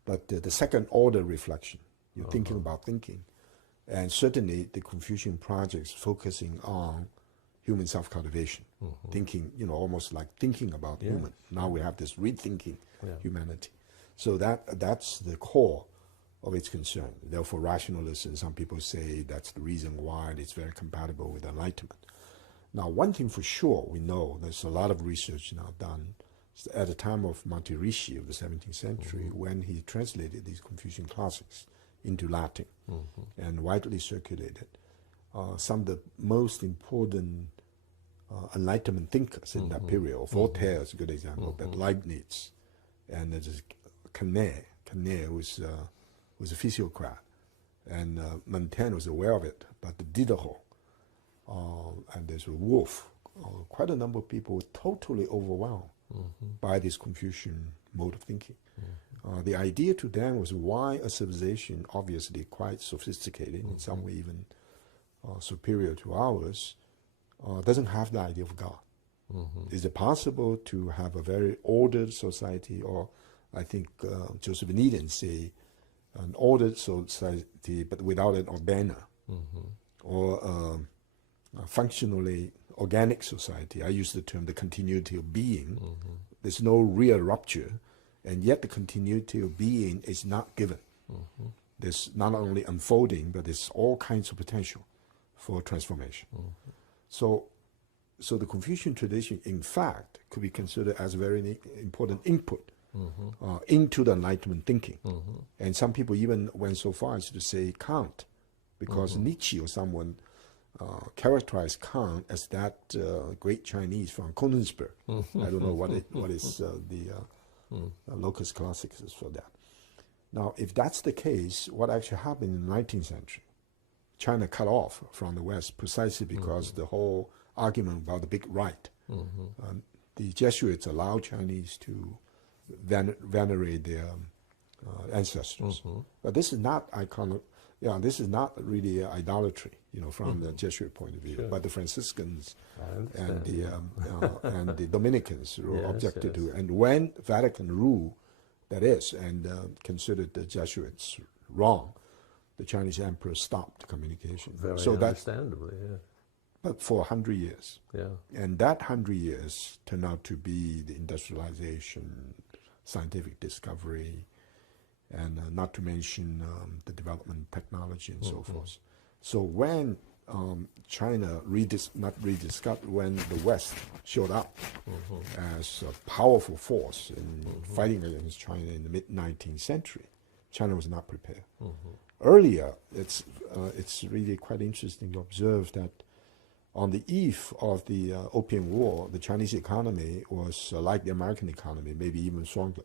but the second order reflection. You're thinking about thinking. And certainly the Confucian projects focusing on human self-cultivation, thinking, almost like thinking about human. Now we have this rethinking humanity. So that's the core of its concern. Therefore, rationalism, some people say that's the reason why it's very compatible with Enlightenment. Now, one thing for sure we know, there's a lot of research now done, at the time of Monterishi of the 17th century, when he translated these Confucian classics into Latin and widely circulated. Some of the most important Enlightenment thinkers in that period, Voltaire is a good example, but Leibniz, and there's Canet was a physiocrat, and Montaigne was aware of it, but Diderot, and there's Wolff, quite a number of people were totally overwhelmed by this Confucian mode of thinking. The idea to them was why a civilization, obviously quite sophisticated, in some way even superior to ours, doesn't have the idea of God. Is it possible to have a very ordered society, or I think Joseph Needham say an ordered society but without an ordainer, or a functionally organic society? I use the term the continuity of being. There's no real rupture, and yet the continuity of being is not given. There's not only unfolding, but there's all kinds of potential for transformation. So the Confucian tradition, in fact, could be considered as a very important input into the Enlightenment thinking. And some people even went so far as to say Kant, because Nietzsche or someone characterized Kant as that great Chinese from Königsberg. I don't know what is the locus classicus is for that. Now, if that's the case, what actually happened in the 19th century? China cut off from the West precisely because the whole argument about the big right. The Jesuits allowed Chinese to venerate their ancestors. But this is not this is not really idolatry, from the Jesuit point of view. Sure. But the Franciscans and the Dominicans objected to it. And when Vatican ruled, that is, and considered the Jesuits wrong, the Chinese emperor stopped communication. Very understandably, yeah. But for 100 years. Yeah. And that 100 years turned out to be the industrialization, scientific discovery, and not to mention the development of technology and so forth. So when China when the West showed up as a powerful force in fighting against China in the mid-19th century, China was not prepared. Earlier, it's really quite interesting to observe that on the eve of the Opium War, the Chinese economy was like the American economy, maybe even stronger.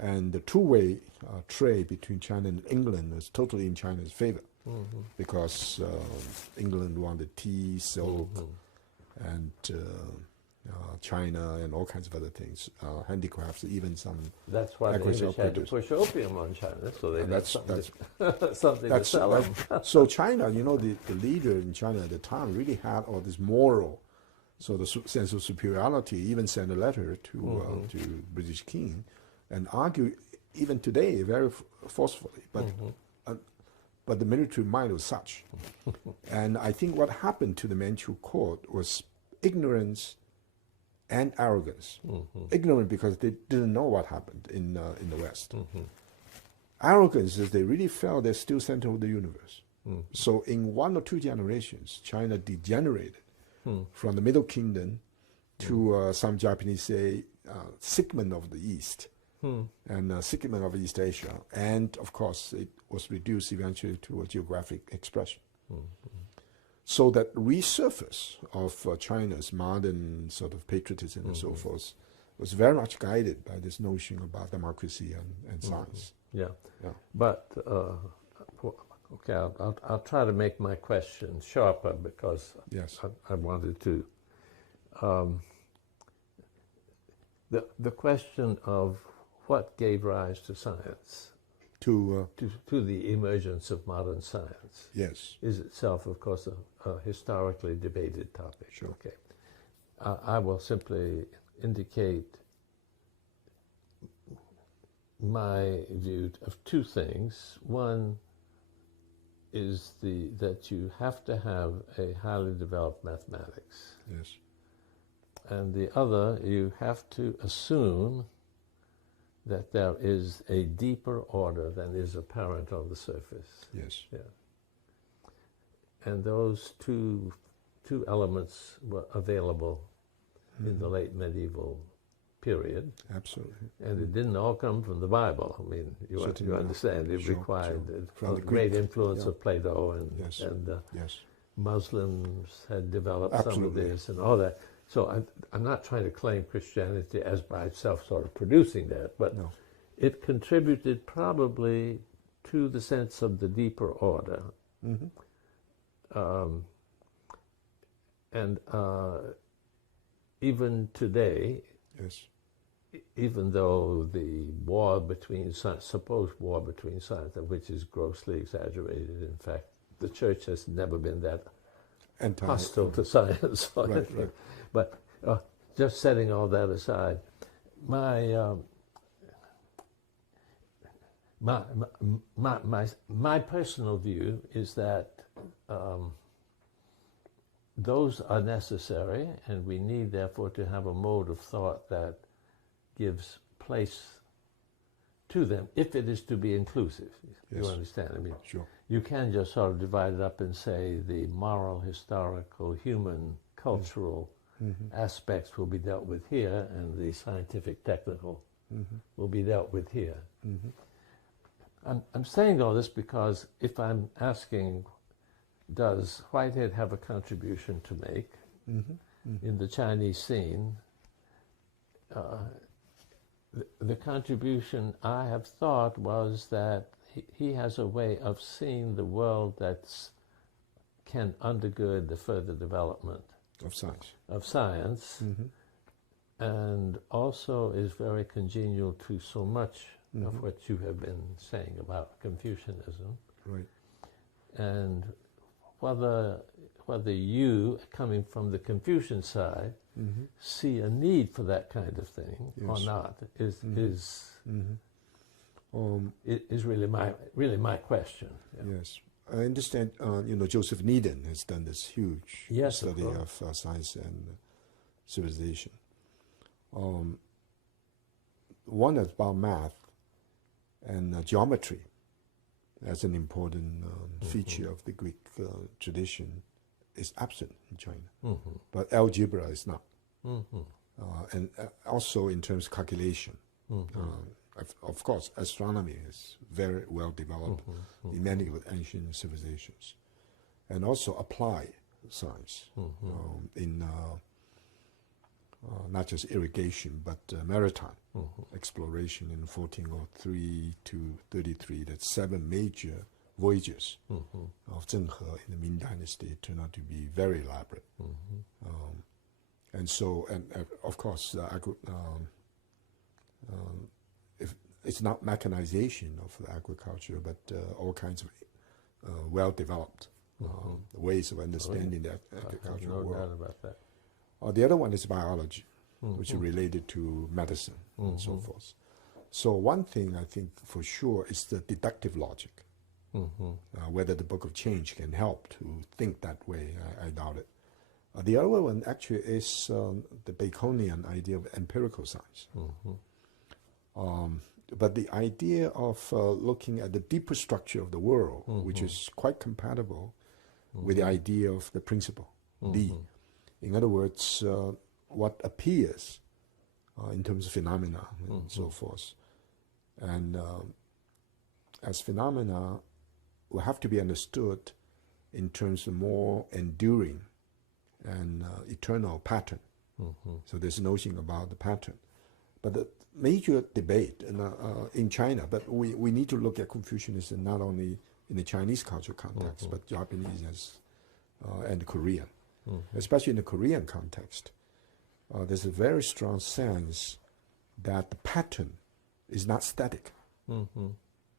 And the two-way trade between China and England was totally in China's favor, because England wanted tea, silk, and China and all kinds of other things, handicrafts, even some. That's why the English had to push opium on China, so they had something to sell them. So China, the leader in China at the time really had all this moral sort of sense of superiority, even sent a letter to British king and argue, even today, very forcefully. But the military might was such. And I think what happened to the Manchu court was ignorance and arrogance. Ignorant because they didn't know what happened in the West. Arrogance is they really felt they're still center of the universe. So in 1 or 2 generations, China degenerated from the Middle Kingdom to some Japanese say segment of the East and segment of East Asia. And of course, it was reduced eventually to a geographic expression. So that resurface of China's modern sort of patriotism and so forth was very much guided by this notion about democracy and science. Yeah. But Okay, I'll try to make my question sharper because yes. I wanted to. The question of what gave rise to science, to the emergence of modern science, yes, is itself, of course, a historically debated topic. Sure. Okay, I will simply indicate my view of two things. One is that you have to have a highly developed mathematics. Yes. And the other, you have to assume that there is a deeper order than is apparent on the surface. Yes. Yeah. And those two elements were available in the late medieval period. Absolutely. And it didn't all come from the Bible. I mean, you understand, it required a great influence of Plato, and yes. Muslims had developed some of Absolutely. this and all that. So I'm not trying to claim Christianity as by itself sort of producing that, but No. it contributed probably to the sense of the deeper order. Mm-hmm. And even today, Yes. even though the war between supposed war between science, which is grossly exaggerated, in fact, the church has never been that hostile to science or anything. Right. But just setting all that aside, my personal view is that those are necessary, and we need, therefore, to have a mode of thought that gives place to them, if it is to be inclusive. Yes. You understand? I mean, Sure. you can just sort of divide it up and say the moral, historical, human, cultural aspects will be dealt with here, and the scientific, technical will be dealt with here. I'm saying all this because if I'm asking, does Whitehead have a contribution to make in the Chinese scene, the contribution I have thought was that he has a way of seeing the world that can undergird the further development Of science. And also is very congenial to so much of what you have been saying about Confucianism. Right. And whether you, coming from the Confucian side, see a need for that kind of thing or not is really my question. Yeah. Yes. I understand, Joseph Needham has done this huge study of science and civilization. One is about math and geometry as an important feature of the Greek tradition is absent in China. But algebra is not. And also in terms of calculation. Of course, astronomy is very well developed in many of the ancient civilizations. And also applied science in not just irrigation, but maritime exploration in 1403 to 33. That's 7 major voyages of Zhenghe in the Ming Dynasty turned out to be very elaborate. And so, of course, if it's not mechanization of agriculture, but all kinds of well-developed ways of understanding the agricultural world. No doubt about that. The other one is biology, which is related to medicine and so forth. So one thing I think for sure is the deductive logic. Whether the Book of Change can help to think that way, I doubt it. The other one actually is the Baconian idea of empirical science. But the idea of looking at the deeper structure of the world, which is quite compatible with the idea of the principle, D. In other words, what appears in terms of phenomena and so forth. And as phenomena will have to be understood in terms of more enduring and eternal pattern. So there's a notion about the pattern. But the major debate in China, but we need to look at Confucianism not only in the Chinese cultural context, but Japanese and Korean. Especially in the Korean context, there's a very strong sense that the pattern is not static.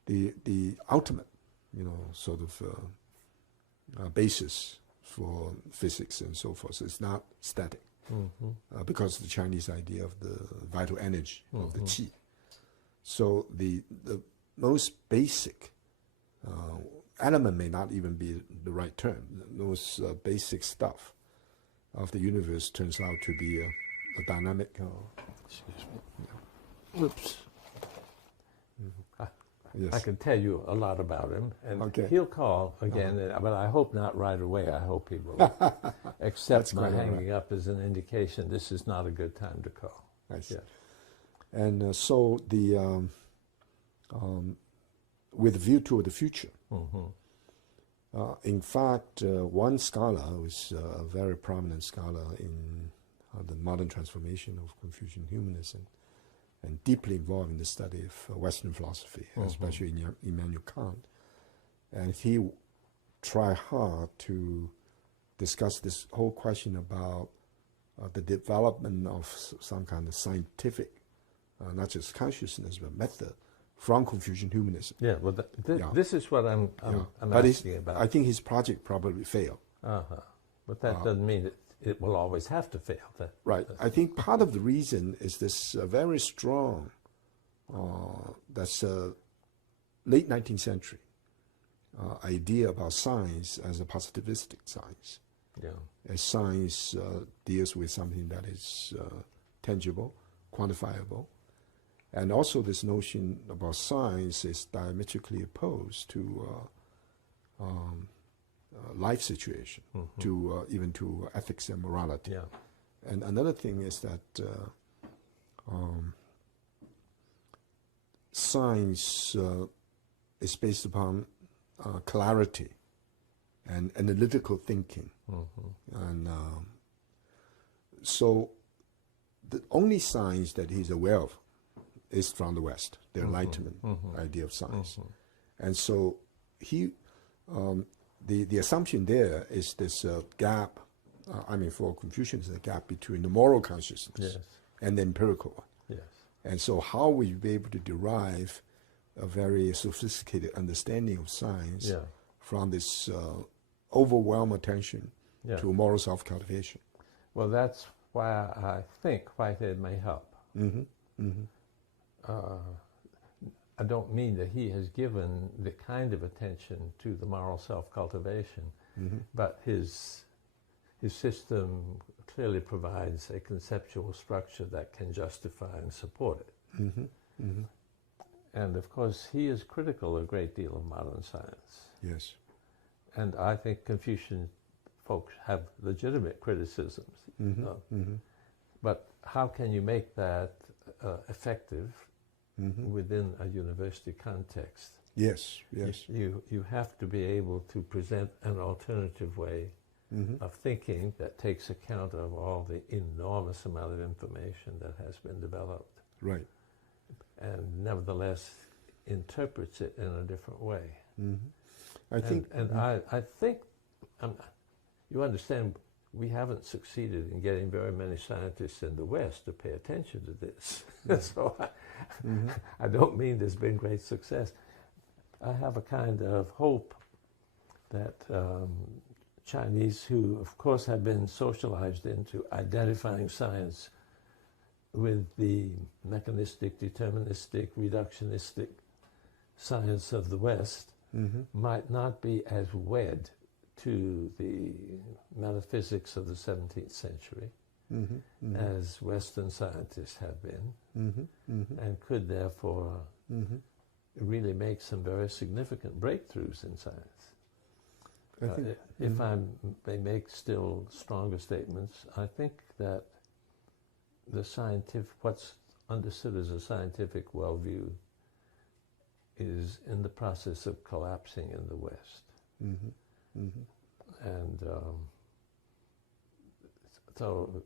The ultimate, sort of basis for physics and so forth is not static, because of the Chinese idea of the vital energy of the qi. So the most basic element may not even be the right term. Those basic stuff of the universe turns out to be a dynamic. Excuse me. Yeah. Oops. Yes. I can tell you a lot about him, and okay. he'll call again, but I hope not right away. I hope he will accept my hanging up as an indication this is not a good time to call. I see. Yeah. And so the with view to the future, in fact, one scholar who is a very prominent scholar in the modern transformation of Confucian humanism, and deeply involved in the study of Western philosophy, especially in Immanuel Kant. And he tried hard to discuss this whole question about the development of some kind of scientific, not just consciousness, but method from Confucian humanism. Yeah, well, this is what I'm asking about. I think his project probably failed. But that doesn't mean it will always have to fail. Right. I think part of the reason is this very strong, late 19th century idea about science as a positivistic science. Yeah. As science deals with something that is tangible, quantifiable. And also this notion about science is diametrically opposed to life situation, to even to ethics and morality. Yeah. And another thing is that science is based upon clarity and analytical thinking. And so the only science that he's aware of is from the West, the Enlightenment idea of science. And so he, the assumption there is this gap, for Confucians, a gap between the moral consciousness and the empirical one. Yes. And so how will you be able to derive a very sophisticated understanding of science from this overwhelming attention to moral self-cultivation? Well, that's why I think Whitehead may help. I don't mean that he has given the kind of attention to the moral self-cultivation, but his system clearly provides a conceptual structure that can justify and support it. And of course, he is critical a great deal of modern science. Yes. And I think Confucian folks have legitimate criticisms. But how can you make that effective within a university context? Yes, yes. You have to be able to present an alternative way of thinking that takes account of all the enormous amount of information that has been developed. Right. And nevertheless interprets it in a different way. I think... I think, you understand, we haven't succeeded in getting very many scientists in the West to pay attention to this. So I don't mean there's been great success. I have a kind of hope that Chinese, who of course have been socialized into identifying science with the mechanistic, deterministic, reductionistic science of the West, might not be as wed to the metaphysics of the 17th century as Western scientists have been, and could therefore really make some very significant breakthroughs in science. If I may make still stronger statements, I think that the scientific, what's understood as a scientific worldview is in the process of collapsing in the West. And so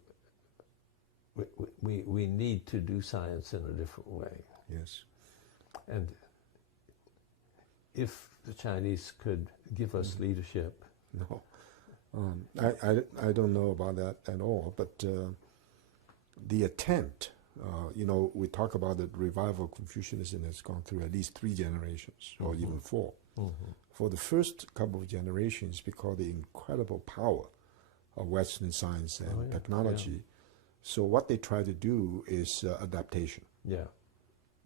we need to do science in a different way. Yes. And if the Chinese could give us leadership. No, I don't know about that at all. But the attempt, we talk about the revival of Confucianism has gone through at least 3 generations, or even 4. For the first couple of generations, because of the incredible power of Western science and technology, so what they try to do is adaptation. Yeah.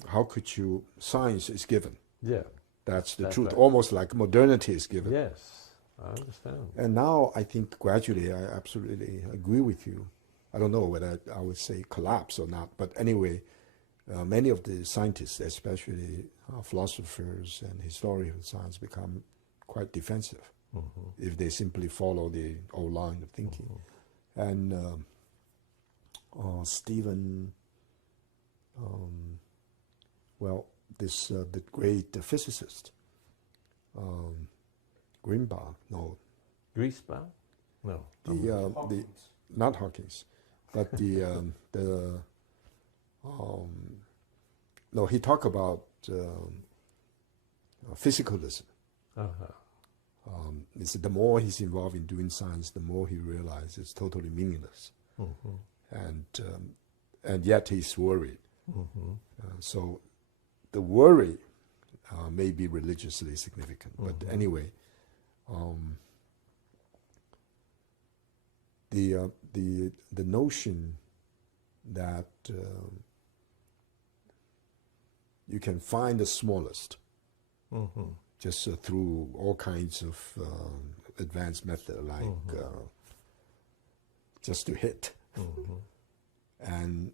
How could you? Science is given. Yeah. That's the truth. Right. Almost like modernity is given. Yes, I understand. And now I think gradually, I absolutely agree with you. I don't know whether I would say collapse or not, but anyway, many of the scientists, especially philosophers and historians of science, become quite defensive if they simply follow the old line of thinking. And Stephen, the great physicist, Griesbach, not Hawkins, but he talked about physicalism. He said the more he's involved in doing science, the more he realizes it's totally meaningless, and yet he's worried. So the worry may be religiously significant, but anyway, the notion that you can find the smallest just through all kinds of advanced method, like just to hit, and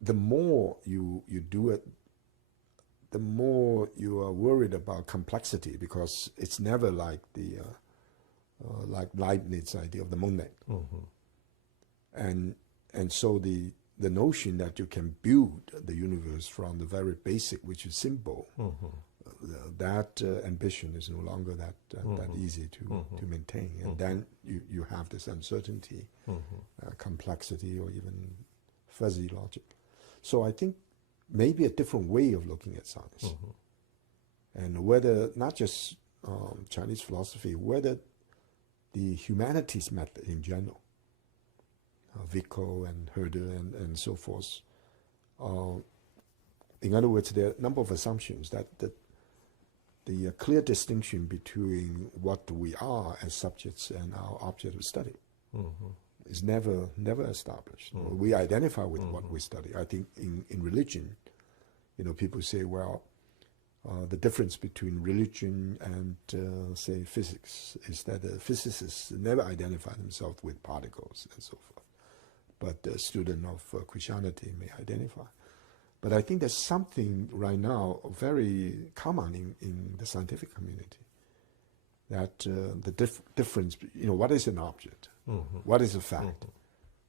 the more you do it, the more you are worried about complexity, because it's never like the like Leibniz idea of the monad. And so the notion that you can build the universe from the very basic, which is simple, that ambition is no longer that easy to maintain. And then you have this uncertainty, complexity, or even fuzzy logic. So I think maybe a different way of looking at science, and whether not just Chinese philosophy, whether the humanities method in general, Vico and Herder and so forth. In other words, there are a number of assumptions that the clear distinction between what we are as subjects and our object of study is never established. We identify with what we study. I think in religion, people say, well, the difference between religion and, say, physics is that physicists never identify themselves with particles and so forth. But the student of Christianity may identify. But I think there's something right now very common in the scientific community, that the difference, what is an object? What is a fact?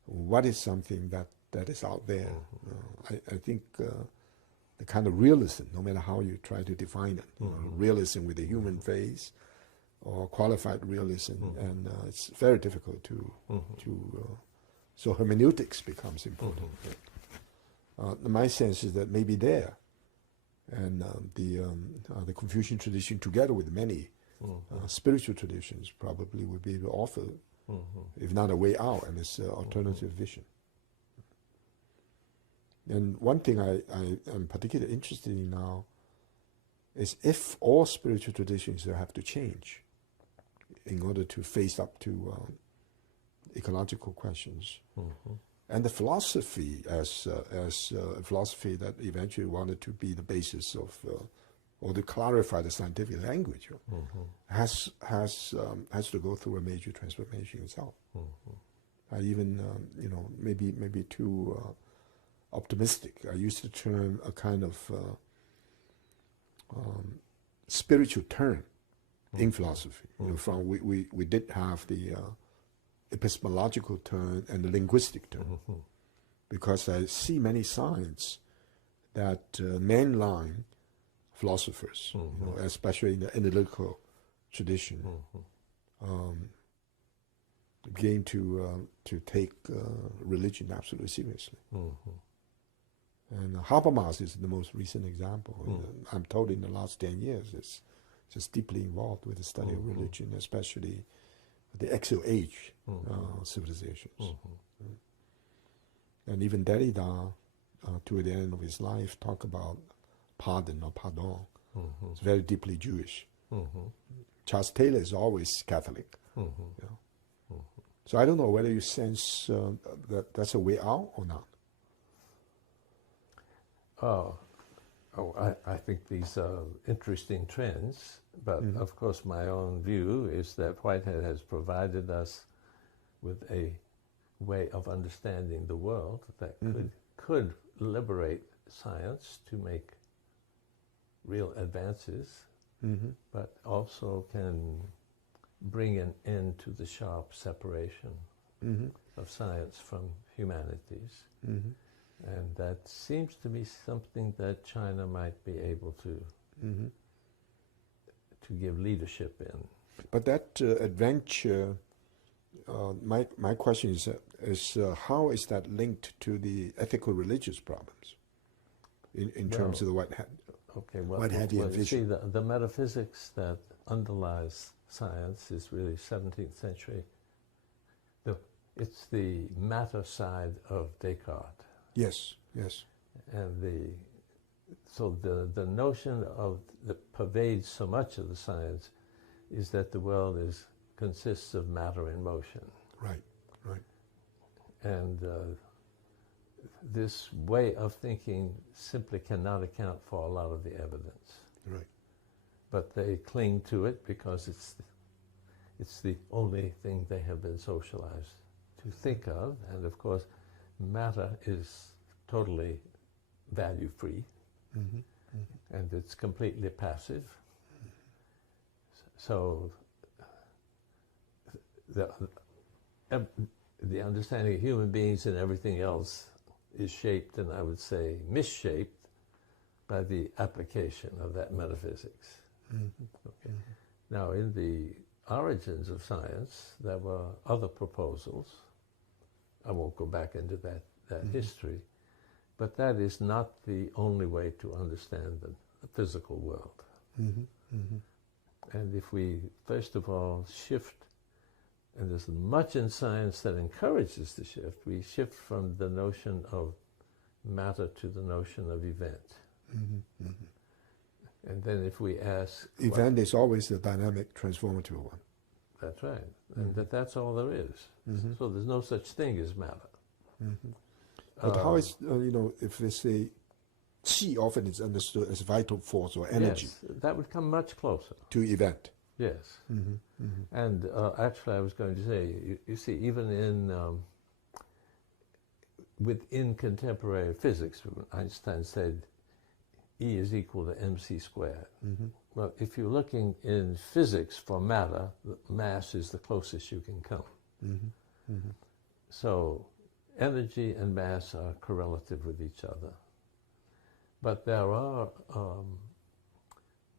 What is something that is out there? I think the kind of realism, no matter how you try to define it, realism with a human face or qualified realism, and it's very difficult to so hermeneutics becomes important. My sense is that maybe there, and the Confucian tradition, together with many spiritual traditions, probably would be able to offer, if not a way out, and this alternative vision. And one thing I am particularly interested in now is if all spiritual traditions have to change in order to face up to ecological questions. And the philosophy, as a philosophy that eventually wanted to be the basis of, or to clarify the scientific language, has to go through a major transformation itself. I even, maybe too optimistic. I used the term a kind of spiritual turn in philosophy. From we did have the epistemological turn and the linguistic turn, because I see many signs that mainline philosophers, especially in the analytical tradition, began to take religion absolutely seriously. And Habermas is the most recent example. I'm told in the last 10 years is just deeply involved with the study of religion, especially the Exo Age civilizations. And even Derrida, toward the end of his life, talk about pardon or pardon. It's very deeply Jewish. Charles Taylor is always Catholic. So I don't know whether you sense that that's a way out or not. I think these are interesting trends, but of course my own view is that Whitehead has provided us with a way of understanding the world that could liberate science to make real advances, but also can bring an end to the sharp separation of science from humanities. And that seems to be something that China might be able to give leadership in. But that adventure, my question is how is that linked to the ethical religious problems in terms of the Whiteheadian vision? See, the metaphysics that underlies science is really 17th century. It's the matter side of Descartes. Yes. And so the notion that pervades so much of the science is that the world consists of matter in motion. Right. And this way of thinking simply cannot account for a lot of the evidence. Right. But they cling to it because it's the only thing they have been socialized to think of. And of course, matter is totally value-free, and it's completely passive. So the understanding of human beings and everything else is shaped, and I would say misshaped, by the application of that metaphysics. Okay. Now, in the origins of science, there were other proposals. I won't go back into that history, but that is not the only way to understand the physical world. And if we, first of all, shift, and there's much in science that encourages the shift, we shift from the notion of matter to the notion of event. And then if we ask... Event is always the dynamic, transformative one. That's right. And that's all there is. So there's no such thing as matter. But how is, if they say qi often is understood as vital force or energy. Yes, that would come much closer. To event. Yes. And actually I was going to say, you see, even within contemporary physics, Einstein said E is equal to mc squared. Well, if you're looking in physics for matter, mass is the closest you can come. So energy and mass are correlative with each other. But there are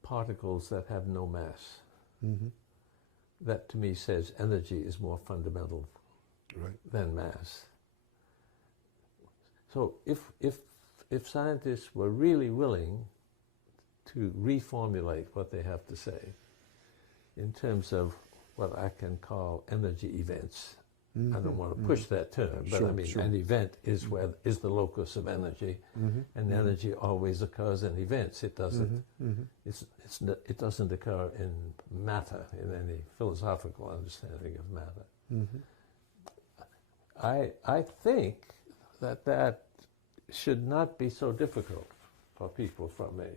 particles that have no mass. That to me says energy is more fundamental than mass. So if scientists were really willing to reformulate what they have to say in terms of what I can call energy events. I don't want to push that term, but an event is is the locus of energy, and energy always occurs in events. It doesn't. It doesn't occur in matter, in any philosophical understanding of matter. I think that should not be so difficult for people from a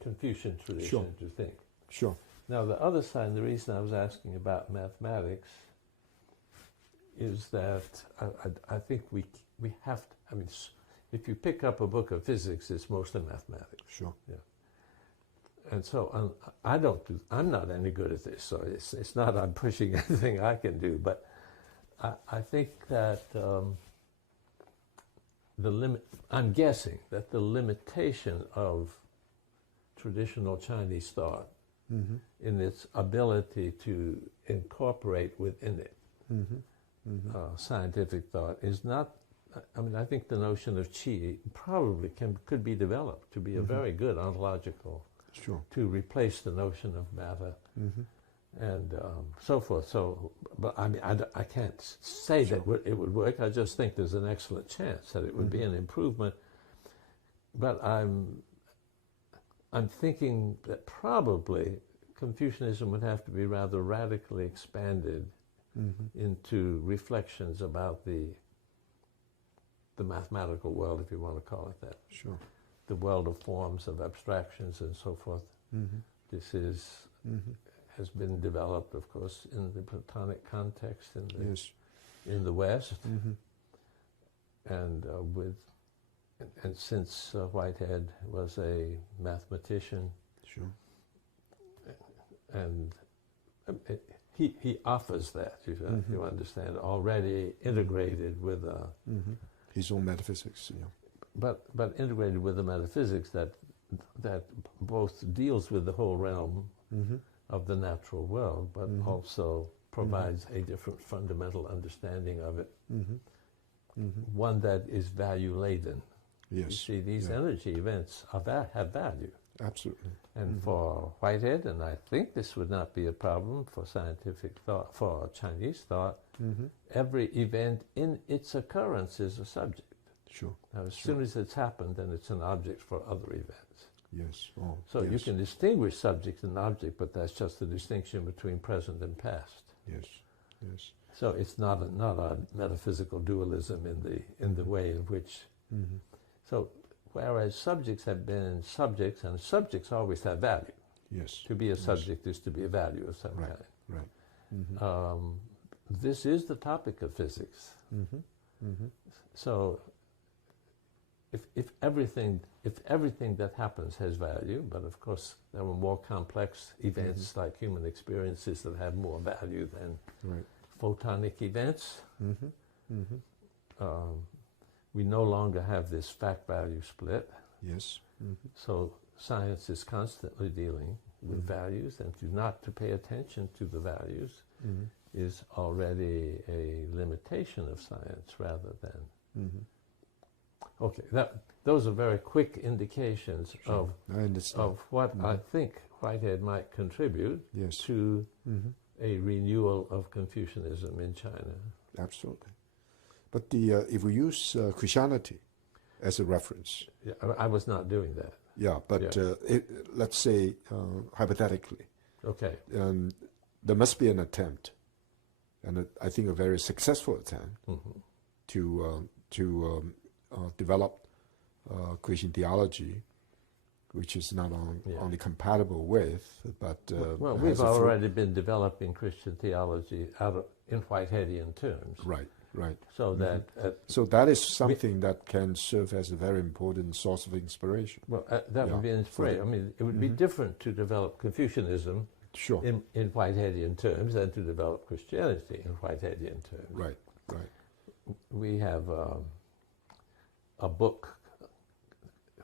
Confucian tradition to think. Now the other side, the reason I was asking about mathematics is that I think we have to, I mean, if you pick up a book of physics, it's mostly mathematics. And so I'm not any good at this, so it's not I'm pushing anything I can do, but I think that I'm guessing that the limitation of traditional Chinese thought in its ability to incorporate within it scientific thought is not I mean, I think the notion of qi probably could be developed to be a very good ontological, to replace the notion of matter and so forth. So, but I mean, I can't say that it would work. I just think there's an excellent chance that it would be an improvement. But I'm thinking that probably Confucianism would have to be rather radically expanded into reflections about the mathematical world, if you want to call it that. Sure. The world of forms, of abstractions, and so forth. This is has been developed, of course, in the Platonic context in the West, and since Whitehead was a mathematician, and he offers that, you understand, already integrated with his own metaphysics. But integrated with the metaphysics that both deals with the whole realm of the natural world, but also provides a different fundamental understanding of it, one that is value laden. Yes. You see, these energy events have value. Absolutely. And for Whitehead, and I think this would not be a problem for scientific thought, for Chinese thought, every event in its occurrence is a subject. Sure. Now, as soon as it's happened, then it's an object for other events. Yes. Oh, so you can distinguish subject and object, but that's just the distinction between present and past. Yes. Yes. So it's not a metaphysical dualism in the way in which. So whereas subjects have been subjects, and subjects always have value. Yes. To be a subject is to be a value of some kind. Right. This is the topic of physics. So if everything that happens has value, but of course there are more complex events like human experiences that have more value than photonic events. We no longer have this fact-value split. Yes. So science is constantly dealing with values, and not to pay attention to the values is already a limitation of science rather than. Okay, those are very quick indications of what I think Whitehead might contribute to a renewal of Confucianism in China. Absolutely. But if we use Christianity as a reference. Yeah, I was not doing that. Yeah, but let's say hypothetically. Okay. There must be an attempt, and I think a very successful attempt, to develop Christian theology, which is not only compatible with, but well, we've already been developing Christian theology in Whiteheadian terms. Right. Right. So that so that is something that can serve as a very important source of inspiration. Well, that would be inspiration. I mean, it would be different to develop Confucianism in Whiteheadian terms than to develop Christianity in Whiteheadian terms. Right. Right. We have a book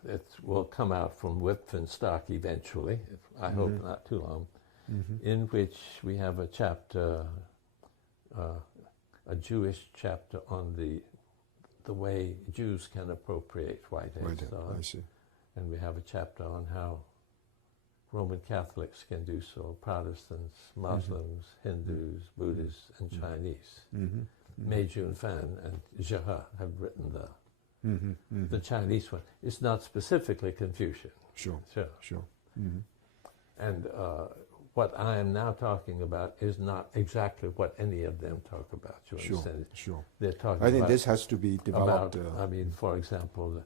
that will come out from Whitford Stock eventually. I hope not too long. In which we have a chapter. A Jewish chapter on the way Jews can appropriate Whitehead thought. I see. And we have a chapter on how Roman Catholics can do so, Protestants, Muslims, Hindus, Buddhists, and Chinese. Mei Junfan and Zhe have written the Chinese one. It's not specifically Confucian. Sure. And what I am now talking about is not exactly what any of them talk about. You understand? Sure. They're talking. I think this has to be developed. I mean, for example,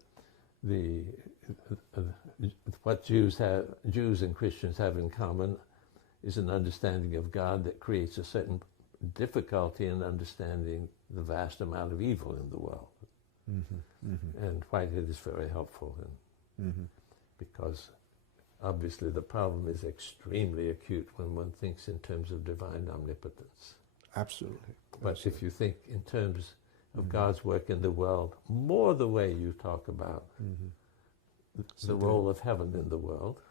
what Jews and Christians have in common is an understanding of God that creates a certain difficulty in understanding the vast amount of evil in the world. And Whitehead is very helpful because. Obviously, the problem is extremely acute when one thinks in terms of divine omnipotence. Absolutely. But if you think in terms of God's work in the world, more the way you talk about the role of heaven in the world,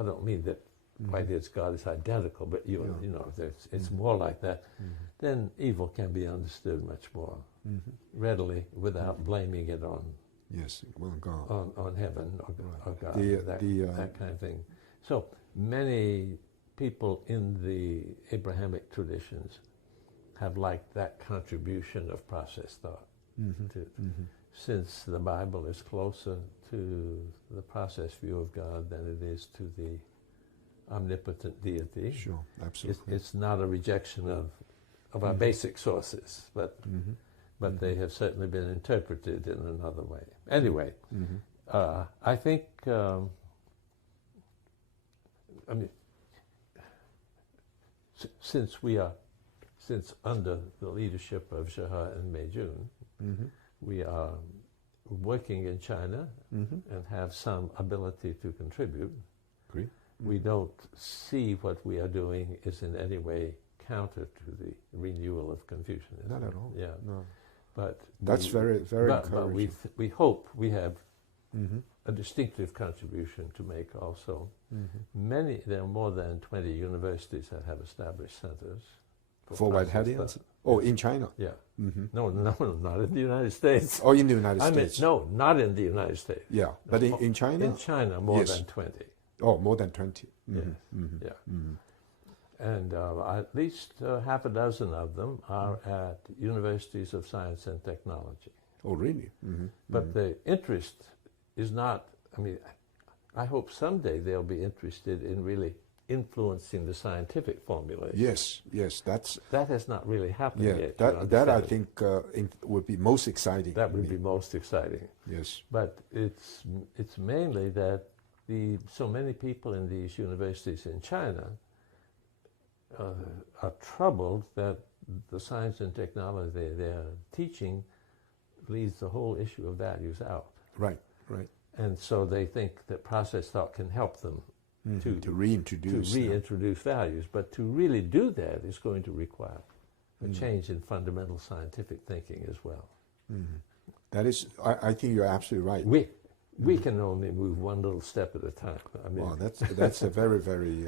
I don't mean that Whitehead's God is identical, but you know, it's more like that. Then evil can be understood much more readily without blaming it on God. on heaven or God, that kind of thing. So many people in the Abrahamic traditions have liked that contribution of process thought. Since the Bible is closer to the process view of God than it is to the omnipotent deity. Sure, absolutely. It's not a rejection of our basic sources, but they have certainly been interpreted in another way. Anyway, I think, I mean, since under the leadership of Zhehe and Meijun, we are working in China and have some ability to contribute. Agree. We don't see what we are doing is in any way counter to the renewal of Confucianism. Not at all. Yeah. No. But that's very encouraging. But we hope we have a distinctive contribution to make also. There are more than 20 universities that have established centers for Whiteheadians? Oh, in China? Yeah. No, not in the United States. Oh, in the United States? No, not in the United States. Yeah, but in China? In China, more than 20. Oh, more than 20. Yes. Yeah. And at least half a dozen of them are at universities of science and technology. Oh, really? But the interest is not, I mean, I hope someday they'll be interested in really influencing the scientific formulation. Yes, that has not really happened yet. That I think would be most exciting. That would be most exciting. Yes. But it's mainly that so many people in these universities in China are troubled that the science and technology they're teaching leaves the whole issue of values out. Right. And so they think that process thought can help them to reintroduce values. But to really do that is going to require a change in fundamental scientific thinking as well. That is, I think you're absolutely right. We can only move one little step at a time. I mean, well, that's a very, very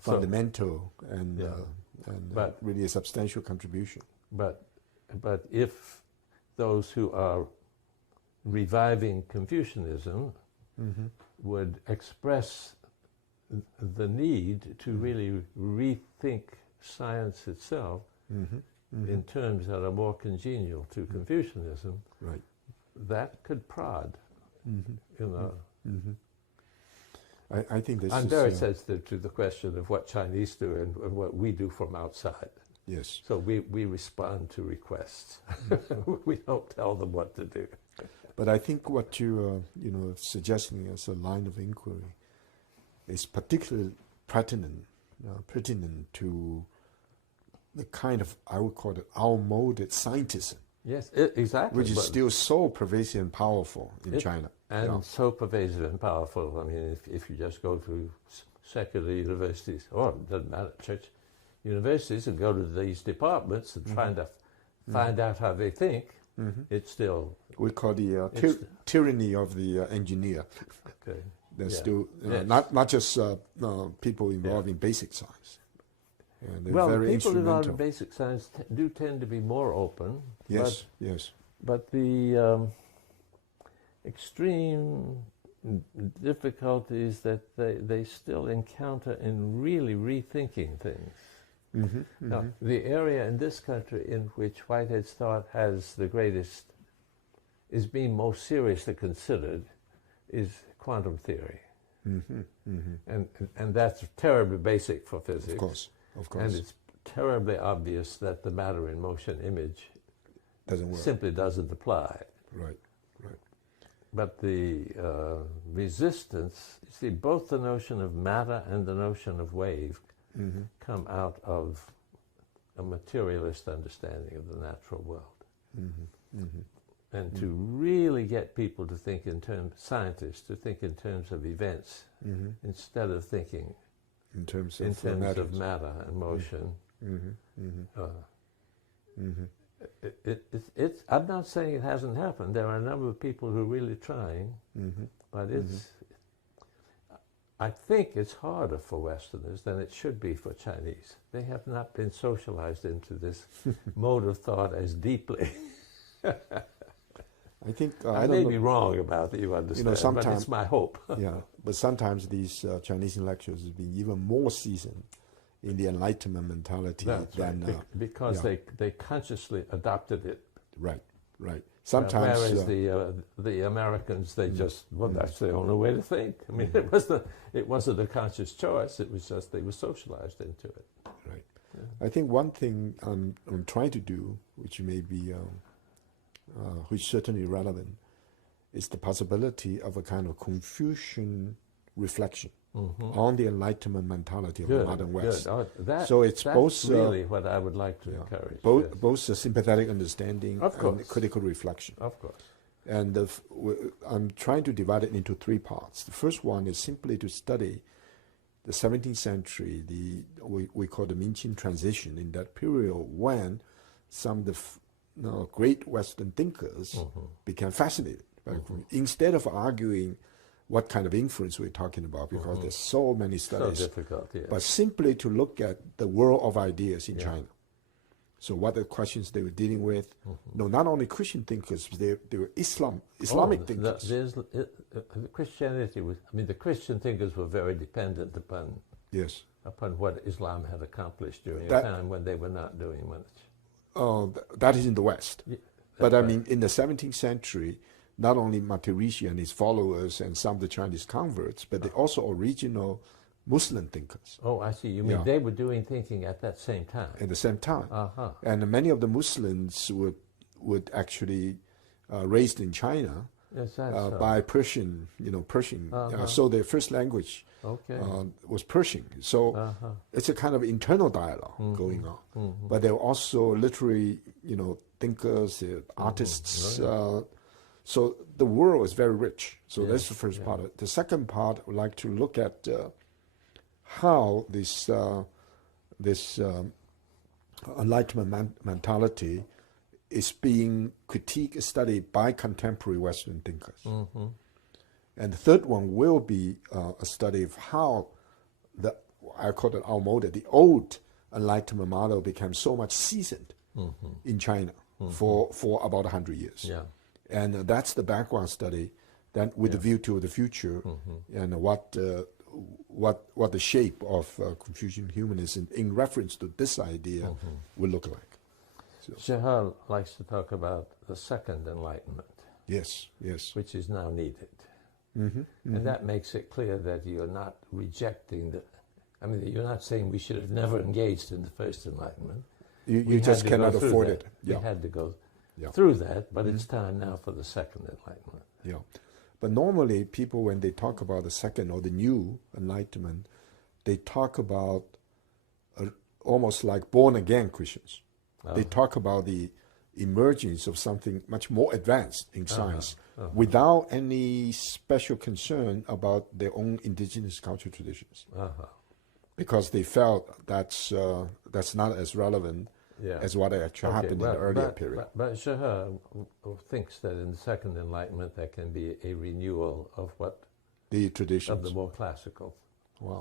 fundamental and really a substantial contribution. But if those who are reviving Confucianism would express the need to really rethink science itself in terms that are more congenial to Confucianism, that could prod. I think this I'm very sensitive to the question of what Chinese do and what we do from outside. Yes. So we respond to requests. We don't tell them what to do. But I think what you suggesting as a line of inquiry is particularly pertinent to the kind of, I would call it, outmoded scientism. Yes, exactly. Which is still so pervasive and powerful in China. And so pervasive and powerful. I mean, if you just go to secular universities, or it doesn't matter, church universities, and go to these departments and trying to find out how they think, it's still... We call the tyranny of the engineer. Okay. There's still, not just people involved in basic science. Well, people involved in basic science do tend to be more open. Yes. But the extreme difficulties that they still encounter in really rethinking things. Now, the area in this country in which Whitehead's thought has the greatest, is being most seriously considered, is quantum theory. And that's terribly basic for physics. Of course. And it's terribly obvious that the matter in motion image simply doesn't apply. Right. But the resistance, you see, both the notion of matter and the notion of wave come out of a materialist understanding of the natural world. And to really get people to think in terms, scientists to think in terms of events instead of thinking in terms of matter and motion. I'm not saying it hasn't happened. There are a number of people who are really trying, but I think it's harder for Westerners than it should be for Chinese. They have not been socialized into this mode of thought as deeply. I think I may be wrong about it, you understand, but it's my hope. Yeah, but sometimes these Chinese intellectuals have been even more seasoned in the Enlightenment mentality than because they consciously adopted it. Right. Sometimes, whereas the Americans, they just that's the only way to think. I mean, it wasn't a conscious choice. It was just they were socialized into it. Right. Yeah. I think one thing I'm trying to do, which may be which is certainly relevant, is the possibility of a kind of Confucian reflection on the Enlightenment mentality of the modern West. So it's that's really what I would like to encourage. Both a sympathetic understanding and critical reflection. Of course. And I'm trying to divide it into three parts. The first one is simply to study the 17th century, we call the Mingqing transition, in that period when some of the great Western thinkers became fascinated. Instead of arguing what kind of influence we're talking about, because there's so many studies. So difficult, yes. But simply to look at the world of ideas in China. So what are the questions they were dealing with? No, not only Christian thinkers, they were Islamic thinkers. Christianity was, I mean, the Christian thinkers were very dependent upon what Islam had accomplished during a time when they were not doing much. That is in the West. Yeah, but I mean, in the 17th century, not only Maharishi and his followers and some of the Chinese converts, but they also original Muslim thinkers. Oh, I see. You mean they were doing thinking at that same time? At the same time. And many of the Muslims would actually raised in China by Persian, so their first language was Persian. So it's a kind of internal dialogue going on. But there were also literary, thinkers, artists. So the world is very rich. So that's the first part of it. The second part, I would like to look at how this Enlightenment mentality is being critiqued, studied by contemporary Western thinkers. And the third one will be a study of how I call it outmoded, the old Enlightenment model became so much seasoned in China for about 100 years. And that's the background study, then with a view to the future and what the shape of Confucian humanism in reference to this idea will look like. Shahal likes to talk about the second enlightenment. Yes. Which is now needed. And that makes it clear that you're not rejecting you're not saying we should have never engaged in the first enlightenment. You just cannot afford it. We had to go through that, but it's time now for the second enlightenment. But normally people, when they talk about the second or the new enlightenment, they talk about almost like born-again Christians. They talk about the emergence of something much more advanced in science without any special concern about their own indigenous cultural traditions. Because they felt that's not as relevant as what actually happened in the earlier period. But Shahar thinks that in the second enlightenment there can be a renewal of what the traditions of the more classical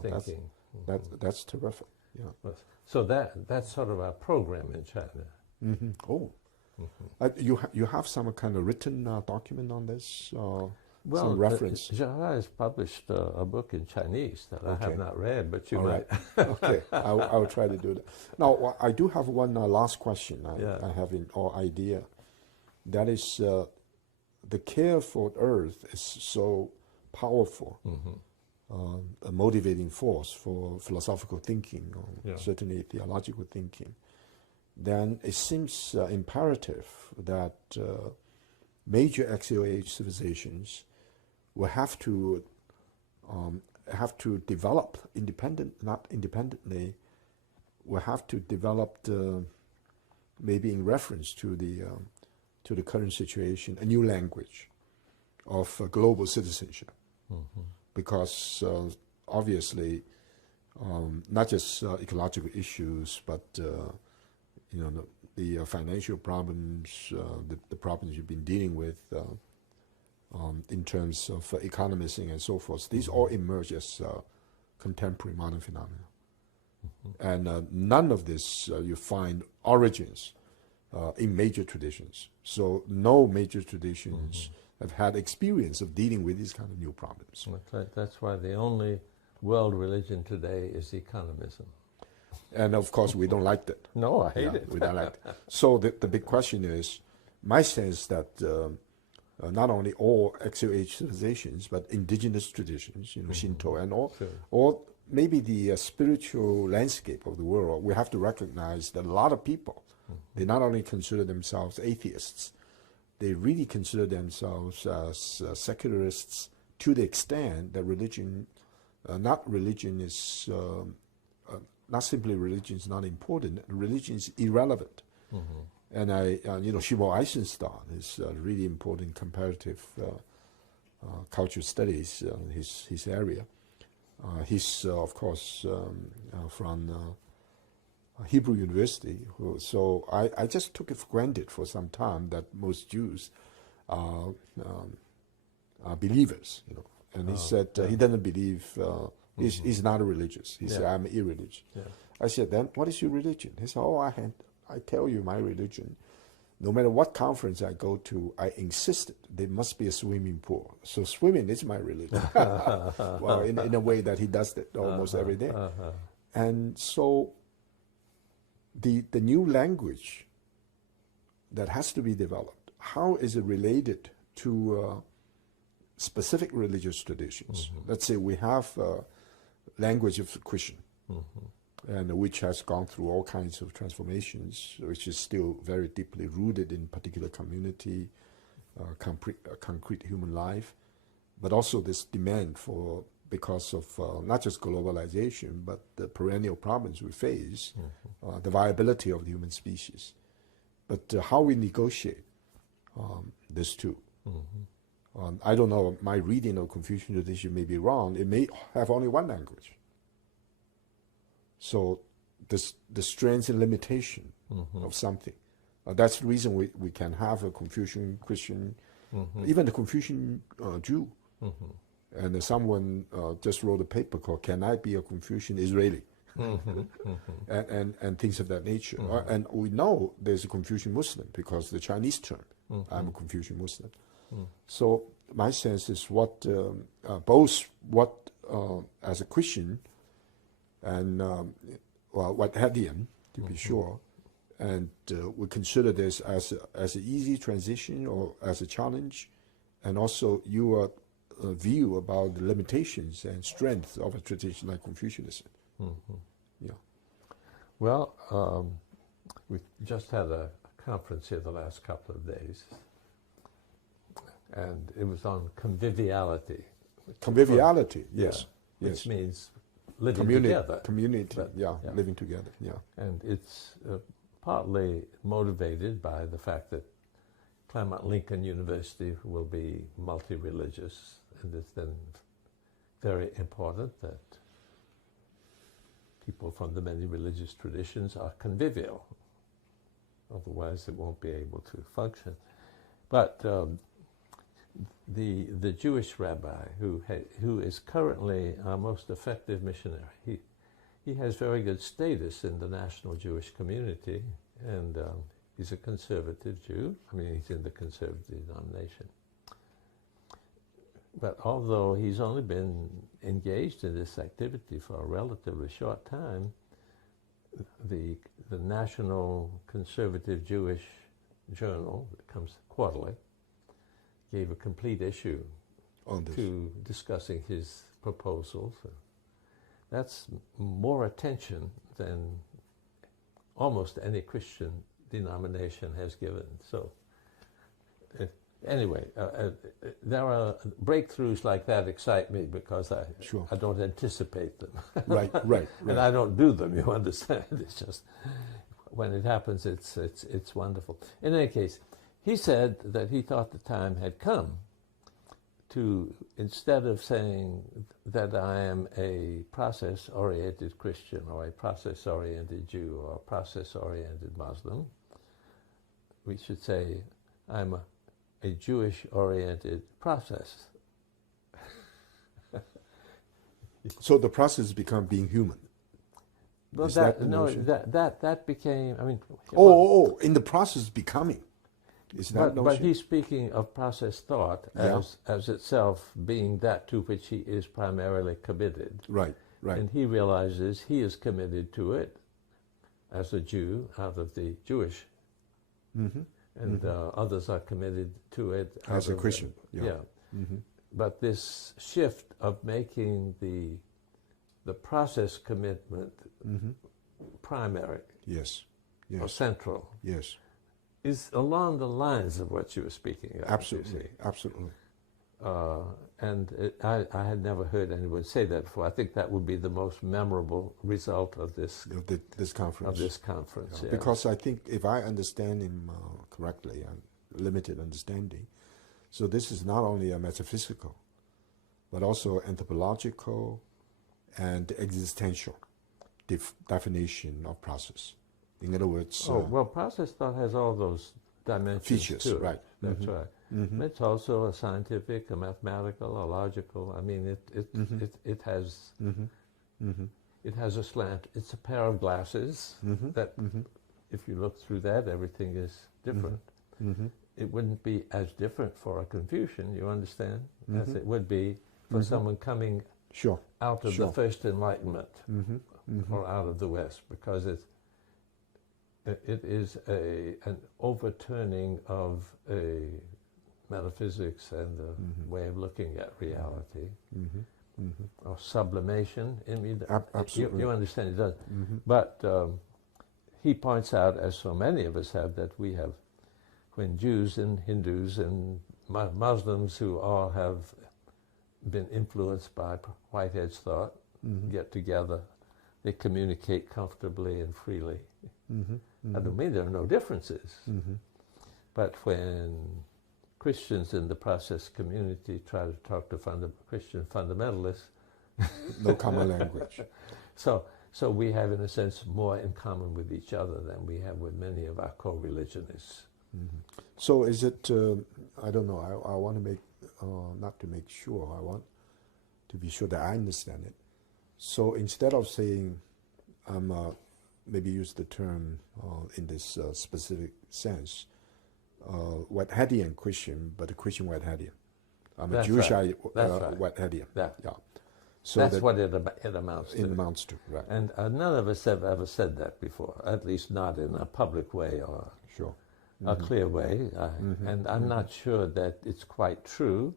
thinking. That's terrific. So that's sort of our program in China. You have some kind of written document on this? Some reference? Shahar has published a book in Chinese that I have not read, but you might. Okay, I will try to do that. Now, I do have one last question I have or idea. That is, the care for Earth is so powerful, a motivating force for philosophical thinking, or certainly theological thinking. Then it seems imperative that major axial age civilizations will have to develop not independently, will have to develop maybe in reference to the current situation, a new language of global citizenship, because obviously not just ecological issues, but the financial problems, the problems you've been dealing with, in terms of economism and so forth. These all emerge as contemporary modern phenomena. And none of this you find origins in major traditions. So no major traditions have had experience of dealing with these kind of new problems. That's why the only world religion today is economism. And of course, we don't like that. No, I hate it. We don't like it. So the big question is, my sense that not only all XOH civilizations, but indigenous traditions, Shinto and all, or maybe the spiritual landscape of the world, we have to recognize that a lot of people, they not only consider themselves atheists, they really consider themselves as secularists to the extent that religion, not simply religion is not important, religion is irrelevant. And Shimo Eisenstein is really important comparative culture studies, his area. He's, of course, from Hebrew University. So I just took it for granted for some time that most Jews are believers, And he said he doesn't believe, he's not a religious. He said, I'm irreligious. Yeah. I said, then what is your religion? He said, I tell you my religion. No matter what conference I go to, I insisted there must be a swimming pool. So swimming is my religion. Well, in a way that he does that almost every day. And so the new language that has to be developed, how is it related to specific religious traditions? Let's say we have language of Christian, and which has gone through all kinds of transformations, which is still very deeply rooted in particular community, concrete human life, but also this demand for, because of not just globalization, but the perennial problems we face, the viability of the human species, but how we negotiate this too. I don't know, my reading of Confucian tradition may be wrong. It may have only one language. So the strength and limitation of something. That's the reason we can have a Confucian Christian, even the Confucian Jew. And someone just wrote a paper called "Can I Be a Confucian Israeli?" and things of that nature. And we know there's a Confucian Muslim because the Chinese term, I'm a Confucian Muslim. So my sense is what as a Christian and what Hadian, to be sure, and we consider this as an easy transition or as a challenge, and also your view about the limitations and strength of a tradition like Confucianism. Yeah. Well, we just had a conference here the last couple of days, and it was on conviviality. Conviviality, yes. Which means living together. Living together, And it's partly motivated by the fact that Claremont Lincoln University will be multi-religious, and it's then very important that people from the many religious traditions are convivial. Otherwise, it won't be able to function. But the Jewish rabbi who is currently our most effective missionary, he has very good status in the national Jewish community, and he's a conservative Jew. I mean, he's in the conservative denomination. But although he's only been engaged in this activity for a relatively short time, the National Conservative Jewish Journal, that comes quarterly, gave a complete issue to discussing his proposals. That's more attention than almost any Christian denomination has given. So anyway, there are breakthroughs like that excite me because I don't anticipate them. Right. And I don't do them, you understand. It's just, when it happens, it's wonderful. In any case, he said that he thought the time had come to, instead of saying that I am a process-oriented Christian or a process-oriented Jew or a process-oriented Muslim, we should say I'm a a Jewish-oriented process. So the process become being human. Well, that became, I mean... in the process becoming. Is that but he's speaking of process thought as itself being that to which he is primarily committed. Right. And he realizes he is committed to it as a Jew out of the Jewish, and others are committed to it as a Christian. But this shift of making the process commitment primary, or central, is along the lines of what you were speaking of. Absolutely. And I had never heard anyone say that before. I think that would be the most memorable result of this conference. Because I think if I understand him correctly, limited understanding, so this is not only a metaphysical, but also anthropological and existential definition of process. In other words... process thought has all those dimensions features, too. Right. That's right. It's also a scientific, a mathematical, a logical. I mean, it has it has a slant. It's a pair of glasses that, if you look through that, everything is different. It wouldn't be as different for a Confucian, you understand, as it would be for someone coming out of the First Enlightenment or out of the West, because it is an overturning of a metaphysics and a way of looking at reality, or sublimation. I mean, absolutely. You understand it does. But he points out, as so many of us have, that we have, when Jews and Hindus and Muslims who all have been influenced by Whitehead's thought get together, they communicate comfortably and freely. I don't mean there are no differences, but when Christians in the process community try to talk to Christian fundamentalists, no common language. So we have, in a sense, more in common with each other than we have with many of our co-religionists. So is it? I don't know. I want to make not to make sure. I want to be sure that I understand it. So instead of saying, maybe use the term in this specific sense, Whiteheadian Christian, but a Christian Whiteheadian. I'm a Jewish Whiteheadian. So that's what it amounts to. It amounts to, right. And none of us have ever said that before, at least not in a public way or a clear way. And I'm not sure that it's quite true,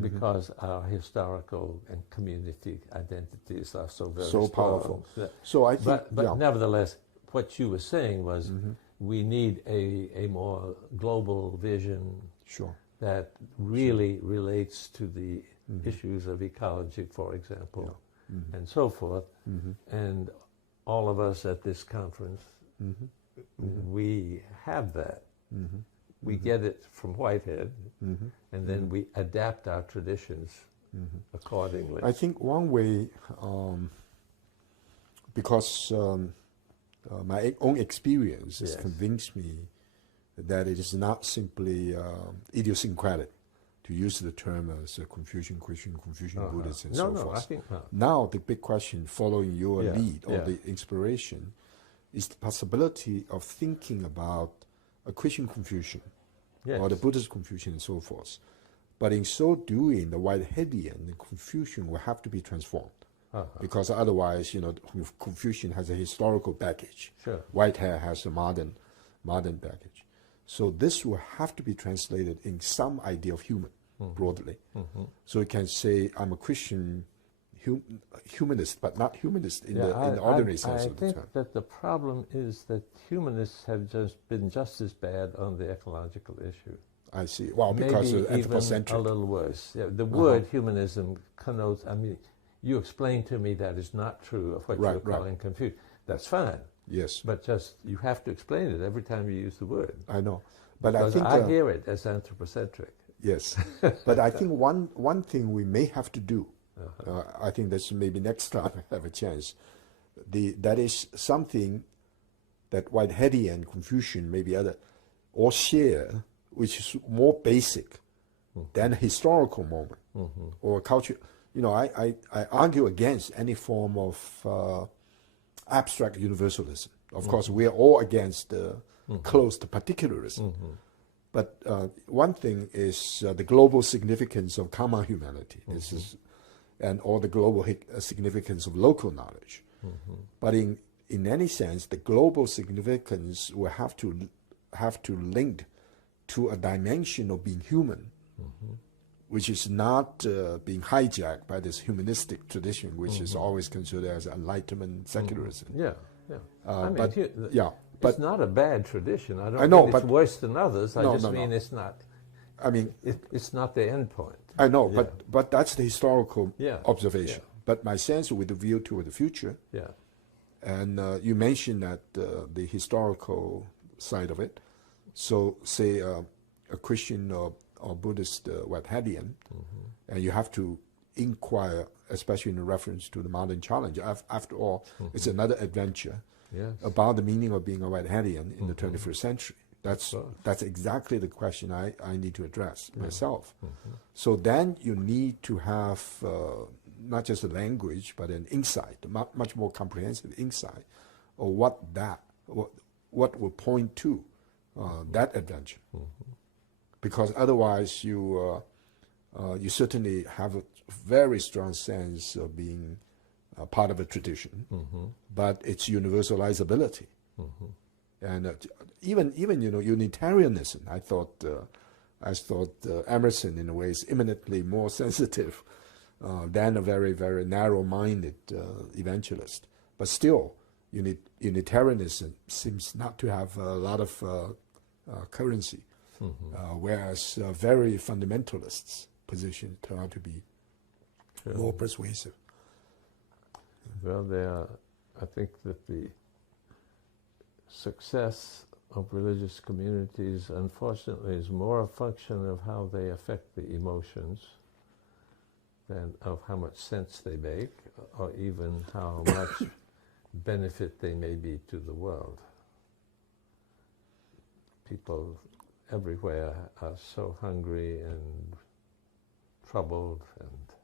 because our historical and community identities are so very strong. Powerful. So I think, but nevertheless, what you were saying was we need a more global vision that really relates to the issues of ecology, for example, and so forth. And all of us at this conference, we have that. We get it from Whitehead, and then we adapt our traditions accordingly. I think one way, because my own experience has convinced me that it is not simply idiosyncratic to use the term as a Confucian Christian, Confucian Buddhist, and so forth. I think not. Now the big question, following your lead or the inspiration, is the possibility of thinking about a Christian Confucian or the Buddhist Confucian and so forth. But in so doing, the Whiteheadian the Confucian will have to be transformed. Because otherwise, Confucian has a historical baggage. Whitehead has a modern baggage. So this will have to be translated in some idea of human, broadly. So you can say, I'm a Christian humanist, but not humanist in the ordinary sense of the term. I think that the problem is that humanists have been just as bad on the ecological issue. I see. Well, because of anthropocentric. Even a little worse. The word humanism connotes, you explain to me that is not true of what you're calling Confucian. That's fine. Yes. But just, you have to explain it every time you use the word. I know. But because I think I hear it as anthropocentric. Yes. But I think one thing we may have to do, I think that's maybe next time I have a chance, that is something that Whiteheadian Confucian, maybe other, all share, which is more basic than a historical moment or culture. You know, I argue against any form of abstract universalism. Of course, we are all against closed particularism. But one thing is the global significance of common humanity. This is, and all the global significance of local knowledge. But in any sense, the global significance will have to link to a dimension of being human, which is not being hijacked by this humanistic tradition, which is always considered as Enlightenment secularism. But it's not a bad tradition. I don't mean it's worse than others. I just mean it's not. I mean, it's not the end point. I know, but that's the historical observation. But my sense with the view toward the future, and you mentioned that the historical side of it. So, say a Christian or Buddhist Wadhadian, and you have to inquire, especially in reference to the modern challenge. After all, it's another adventure about the meaning of being a Wadhadian in the 21st century. That's exactly the question I need to address myself. So then you need to have not just a language, but an insight, much more comprehensive insight of what will point to that adventure. Because otherwise you certainly have a very strong sense of being part of a tradition, but its universalizability. And even you know, Unitarianism, I thought Emerson in a way is eminently more sensitive than a very, very narrow-minded evangelist. But still, Unitarianism seems not to have a lot of currency, whereas very fundamentalists' position turn out to be more persuasive. Well, I think that the success of religious communities, unfortunately, is more a function of how they affect the emotions than of how much sense they make, or even how much benefit they may be to the world. People everywhere are so hungry and troubled and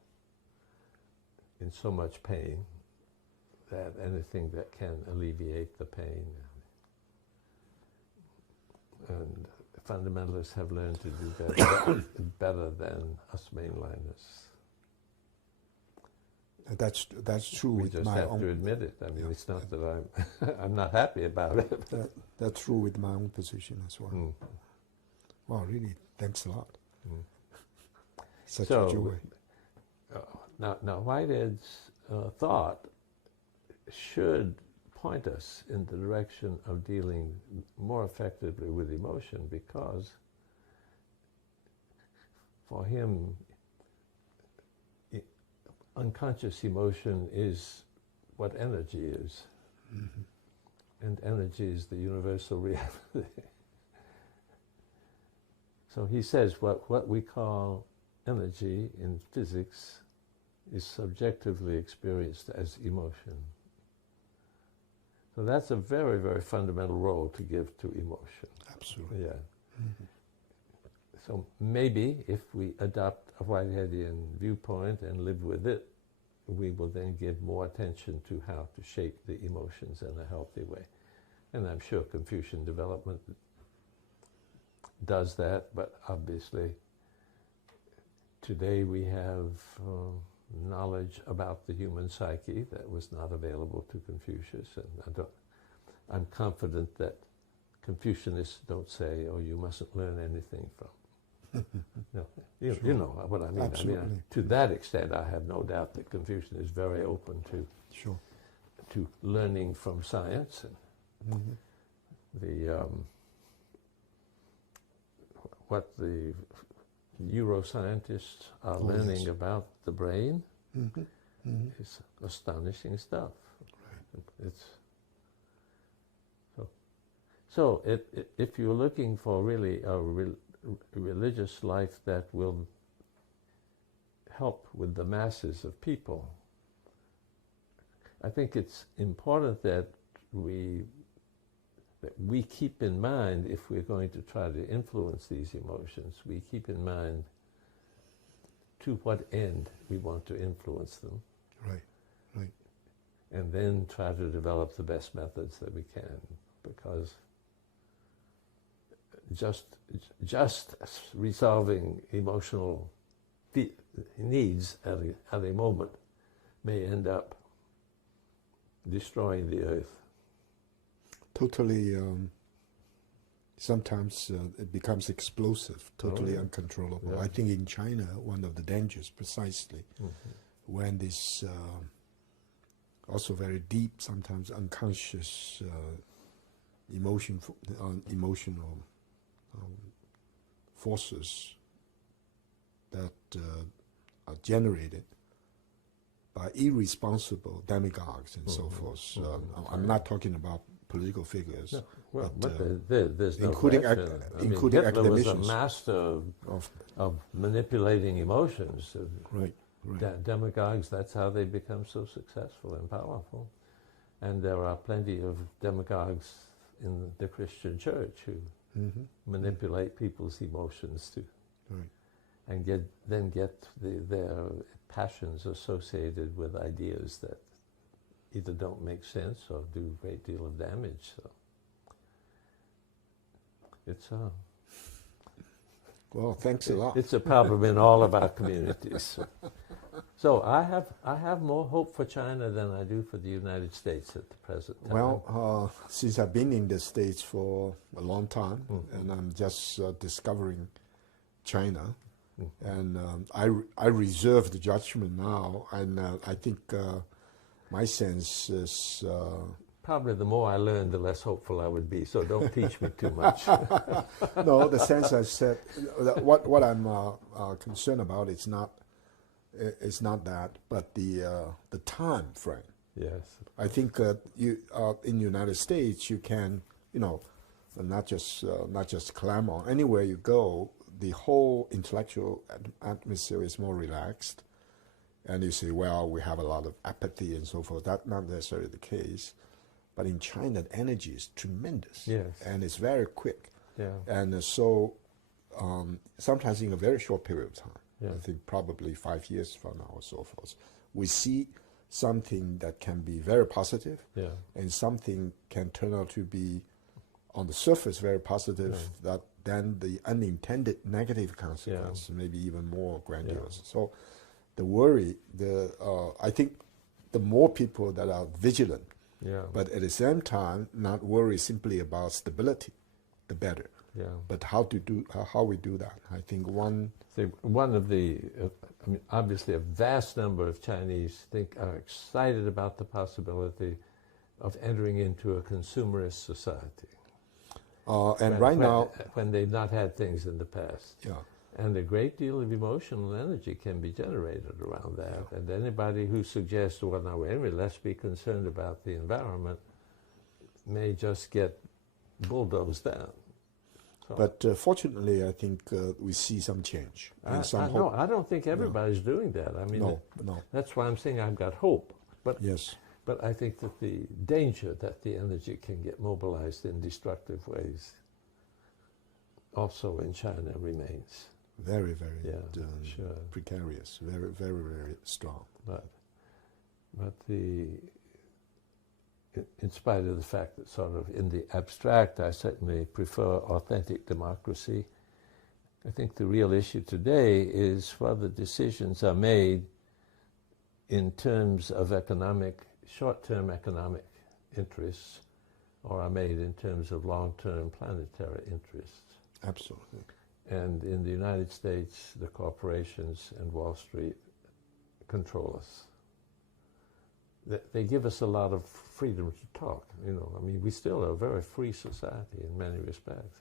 in so much pain that anything that can alleviate the pain. And fundamentalists have learned to do that better than us mainliners. That's true with my own. We just have to admit it. I mean, it's not that I'm not happy about it. That's true with my own position as well. Wow, really, thanks a lot. Such a joy. Now, Whitehead's thought should point us in the direction of dealing more effectively with emotion, because for him, unconscious emotion is what energy is. And energy is the universal reality. So he says what we call energy in physics is subjectively experienced as emotion. So that's a very, very fundamental role to give to emotion. Absolutely. Yeah. So maybe if we adopt a Whiteheadian viewpoint and live with it, we will then give more attention to how to shape the emotions in a healthy way. And I'm sure Confucian development does that, but obviously today we have knowledge about the human psyche that was not available to Confucius, and I'm confident that Confucianists don't say, "Oh, you mustn't learn anything from." No, you know what I mean. Absolutely. I mean, to that extent, I have no doubt that Confucius is very open to learning from science and what the neuroscientists are learning about the brain is astonishing stuff. Right. If you're looking for really a religious life that will help with the masses of people, I think it's important that that we keep in mind, if we're going to try to influence these emotions, we keep in mind to what end we want to influence them. Right, right. And then try to develop the best methods that we can, because just resolving emotional needs at a moment may end up destroying the earth. Totally, sometimes it becomes explosive, totally uncontrollable. Yeah. I think in China, one of the dangers precisely when this also very deep, sometimes unconscious emotional forces that are generated by irresponsible demagogues and so forth. I'm not talking about political figures, no, well, but there's no including question. including Hitler was academicians. a master of manipulating emotions. Right. Demagogues, that's how they become so successful and powerful. And there are plenty of demagogues in the Christian church who manipulate people's emotions too, and get their passions associated with ideas that either don't make sense or do a great deal of damage. So it's well, thanks a lot. It's a problem in all of our communities. So I have more hope for China than I do for the United States at the present time. Well, since I've been in the States for a long time, and I'm just discovering China, and I reserve the judgment now, and I think my sense is... Probably the more I learn, the less hopeful I would be, so don't teach me too much. No, the sense I said, what I'm concerned about is not that, but the time frame. Yes. I think you in the United States you can, not just clamor. Anywhere you go, the whole intellectual atmosphere is more relaxed, and you say, well, we have a lot of apathy and so forth. That's not necessarily the case, but in China, the energy is tremendous, yes, and it's very quick, yeah, and so sometimes in a very short period of time. yeah. I think probably 5 years from now or so forth, we see something that can be very positive, yeah, and something can turn out to be, on the surface, very positive, that then the unintended negative consequence may be even more grandiose. So the worry, I think the more people that are vigilant, but at the same time not worry simply about stability, the better. Yeah. But how we do that? I think one of the, obviously a vast number of Chinese are excited about the possibility of entering into a consumerist society. When they've not had things in the past. Yeah. And a great deal of emotional energy can be generated around that. Yeah. And anybody who suggests, well, now, anyway, let's be concerned about the environment, may just get bulldozed down. So, but fortunately, I think we see some change. And no, I don't think everybody's doing that. I mean, no. That's why I'm saying I've got hope. But yes. But I think that the danger that the energy can get mobilized in destructive ways also in China remains. Very, very sure. Precarious, very, very, very strong. But in spite of the fact that sort of in the abstract I certainly prefer authentic democracy, I think the real issue today is whether decisions are made in terms of short-term economic interests, or are made in terms of long-term planetary interests. Absolutely. And in the United States, the corporations and Wall Street control us. They give us a lot of freedom to talk. We still are a very free society in many respects.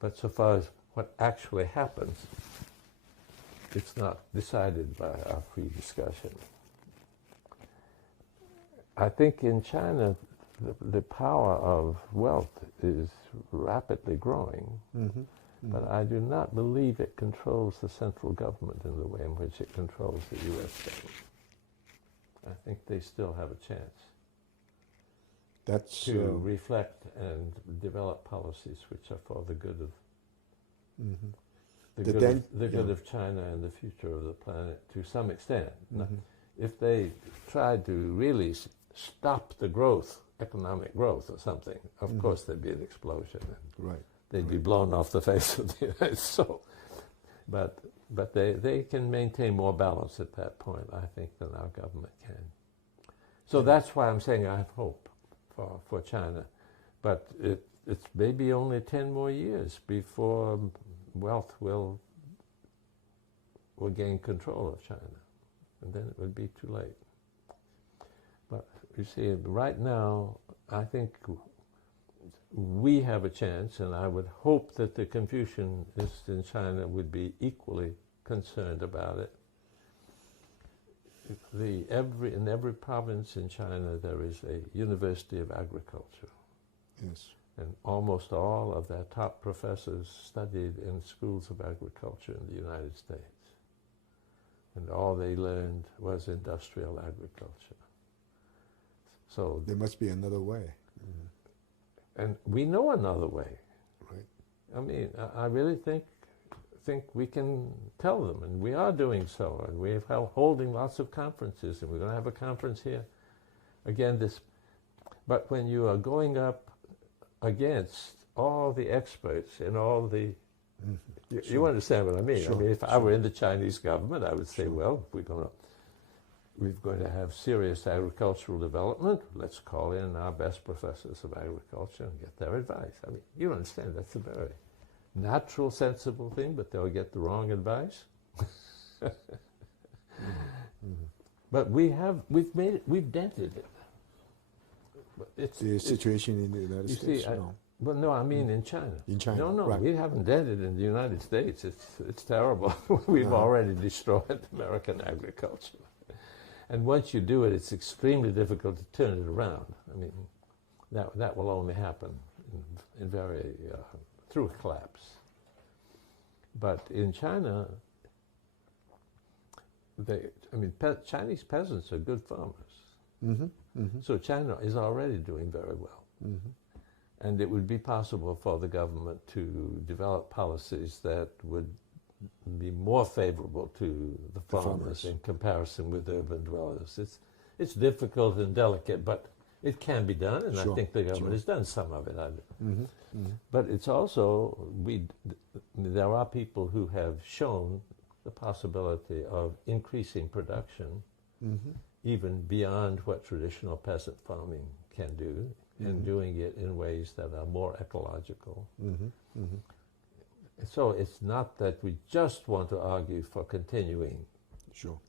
But so far as what actually happens, it's not decided by our free discussion. I think in China, the power of wealth is rapidly growing, but I do not believe it controls the central government in the way in which it controls the U.S. government. I think they still have a chance. That's to reflect and develop policies which are for the good of the good of China and the future of the planet to some extent. Now, if they tried to really stop the growth, economic growth or something, of course there'd be an explosion. Right. They'd be blown off the face of the United States. But they can maintain more balance at that point, I think, than our government can. So that's why I'm saying I have hope for China. But it's maybe only 10 more years before wealth will gain control of China. And then it would be too late. But you see, right now, I think we have a chance, and I would hope that the Confucianists in China would be equally concerned about it. In every province in China, there is a University of Agriculture. Yes. And almost all of their top professors studied in schools of agriculture in the United States. And all they learned was industrial agriculture. So there must be another way. And we know another way. Right. I mean, I really think we can tell them, and we are doing so, and we're holding lots of conferences, and we're going to have a conference here. Again, but when you are going up against all the experts and all the, you understand what I mean? Sure, I mean, if I were in the Chinese government, I would say, well, we're going to have serious agricultural development. Let's call in our best professors of agriculture and get their advice. I mean, you understand, that's a very natural, sensible thing, but they'll get the wrong advice. But we've dented it. It's the situation in the United States. Well, no, I mean in China. In China, no, right. We haven't dented it in the United States. It's terrible. We've already destroyed American agriculture. And once you do it, it's extremely difficult to turn it around. I mean, that will only happen in through a collapse. But in China, Chinese peasants are good farmers. So China is already doing very well. And it would be possible for the government to develop policies that would be more favorable to the farmers in comparison with urban dwellers. It's difficult and delicate, but it can be done, and I think the government has done some of it. But it's also, there are people who have shown the possibility of increasing production even beyond what traditional peasant farming can do, and doing it in ways that are more ecological. So it's not that we just want to argue for continuing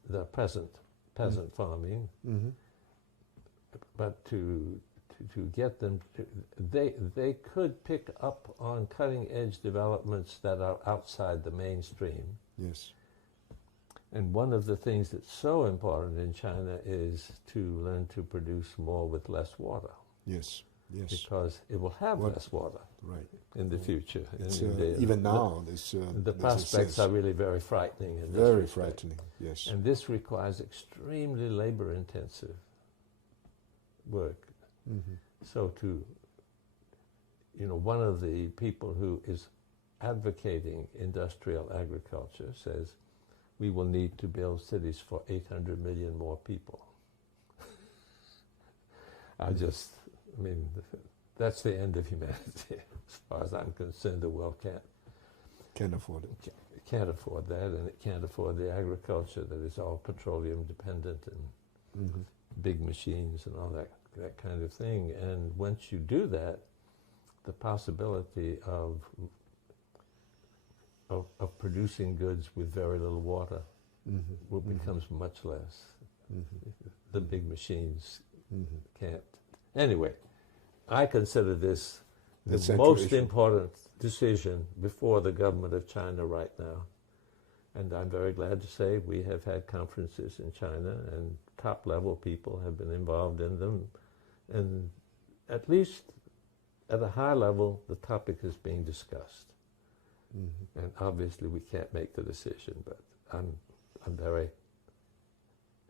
the present peasant farming, but to get them to, they could pick up on cutting edge developments that are outside the mainstream. Yes. And one of the things that's so important in China is to learn to produce more with less water. Yes. Yes. Because it will have less water in the future. Even now, the prospects are really very frightening. Very frightening, yes. And this requires extremely labor-intensive work. So one of the people who is advocating industrial agriculture says, we will need to build cities for 800 million more people. That's the end of humanity. As far as I'm concerned, the world can't afford it. Can't afford that, and it can't afford the agriculture that is all petroleum dependent and big machines and all that kind of thing. And once you do that, the possibility of producing goods with very little water becomes much less. The big machines can't. Anyway, I consider this the most important decision before the government of China right now. And I'm very glad to say we have had conferences in China, and top-level people have been involved in them. And at least at a high level, the topic is being discussed. And obviously we can't make the decision, but I'm very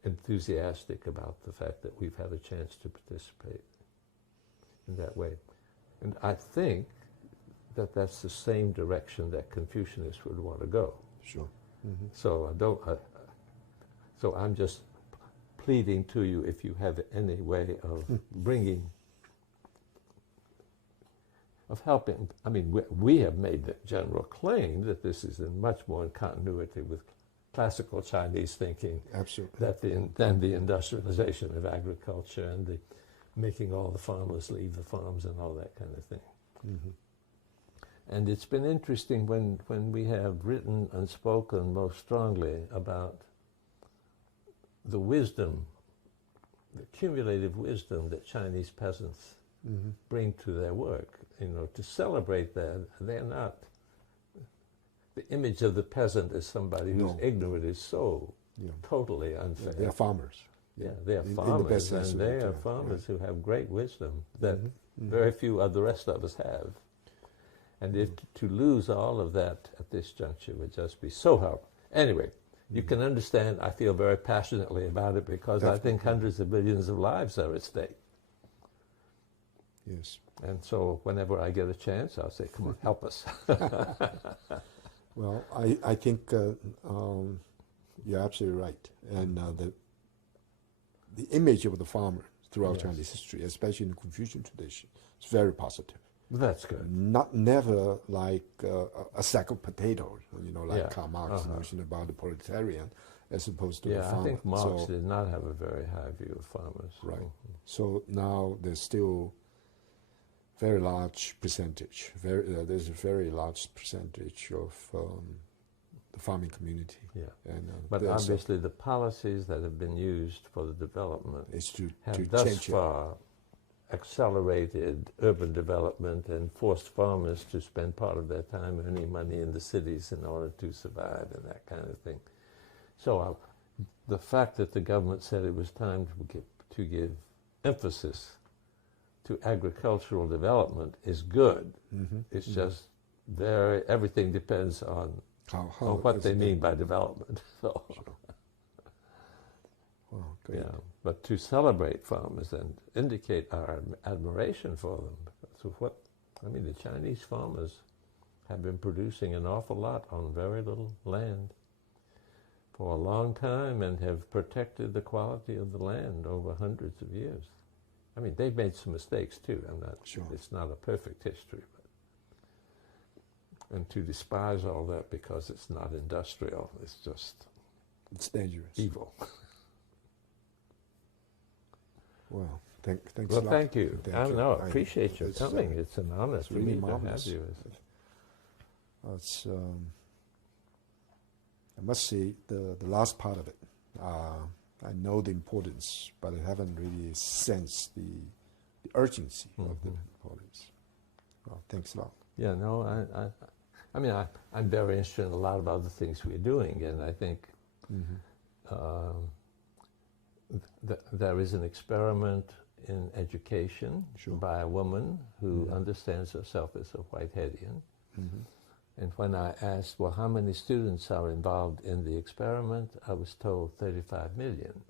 enthusiastic about the fact that we've had a chance to participate. in that way. And I think that that's the same direction that Confucianists would want to go. Sure. So so I'm just pleading to you, if you have any way of bringing, of helping. I mean, we have made the general claim that this is much more in continuity with classical Chinese thinking. Absolutely. Than the industrialization of agriculture and the making all the farmers leave the farms and all that kind of thing. And it's been interesting when we have written and spoken most strongly about the wisdom, the cumulative wisdom that Chinese peasants bring to their work. You know, to celebrate that, they're not, the image of the peasant as somebody who's ignorant is so totally unfair. They're farmers. Yeah, they are farmers, and they are farmers who have great wisdom that very few of the rest of us have. And if to lose all of that at this juncture would just be so helpful. Anyway, you can understand I feel very passionately about it because I think hundreds of millions of lives are at stake. Yes. And so whenever I get a chance, I'll say, come on, help us. Well, I think you're absolutely right. And the image of the farmer throughout Chinese history, especially in the Confucian tradition, is very positive. That's good. Never like a sack of potatoes, you know, like Karl Marx notion about the proletarian as opposed to the farmer. I think Marx did not have a very high view of farmers. Right. So now there's still very large percentage. There's a very large percentage of the farming community. Yeah. And, but obviously the policies that have been used for the development have thus far accelerated urban development and forced farmers to spend part of their time earning money in the cities in order to survive and that kind of thing. So the fact that the government said it was time to give emphasis to agricultural development is good. It's just everything depends on what they mean by development. So. Great. Yeah, but to celebrate farmers and indicate our admiration for them. So the Chinese farmers have been producing an awful lot on very little land for a long time and have protected the quality of the land over hundreds of years. I mean, they've made some mistakes too. I'm not sure. It's not a perfect history, and to despise all that because it's not industrial, it's dangerous. Evil. Well, thanks a lot. Well, thank you. I appreciate your coming. It's an honor for me to have you. I must say, the last part of it, I know the importance, but I haven't really sensed the urgency of the importance. Well, thanks a lot. Yeah, no, I'm very interested in a lot of other things we're doing, and I think there is an experiment in education by a woman who understands herself as a Whiteheadian. And when I asked, well, how many students are involved in the experiment, I was told 35 million.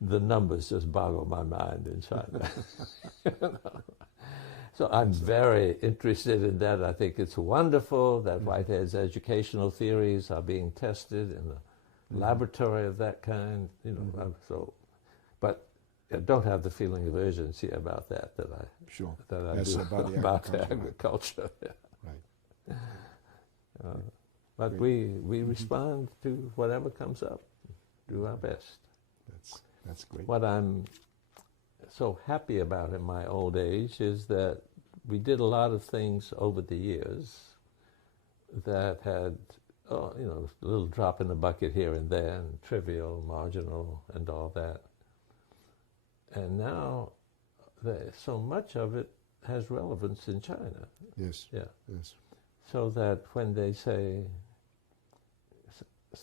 The numbers just boggle my mind in China. So I'm very interested in that. I think it's wonderful that Whitehead's educational theories are being tested in a laboratory of that kind. But I don't have the feeling of urgency about that I do about agriculture. Right. But we respond to whatever comes up, do our best. That's great. What I'm so happy about in my old age is that we did a lot of things over the years that had, a little drop in the bucket here and there, and trivial, marginal, and all that. And now, so much of it has relevance in China. Yes. Yeah. Yes. So that when they say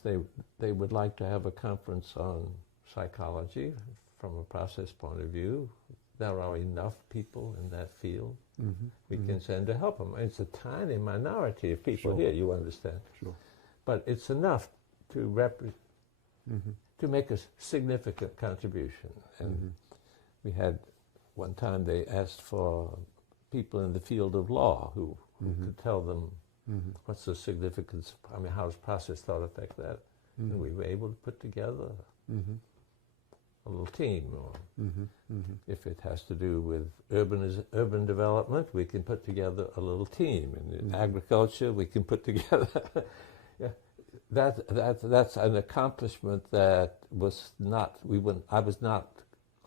they would like to have a conference on psychology from a process point of view, there are enough people in that field we can send to help them. It's a tiny minority of people here, you understand. Sure. But it's enough to to make a significant contribution. And We had one time they asked for people in the field of law who could tell them what's the significance, I mean, how does process thought affect that? And we were able to put together a little team. Or if it has to do with urban development, we can put together a little team. And in agriculture, we can put together. That's an accomplishment that was not, I was not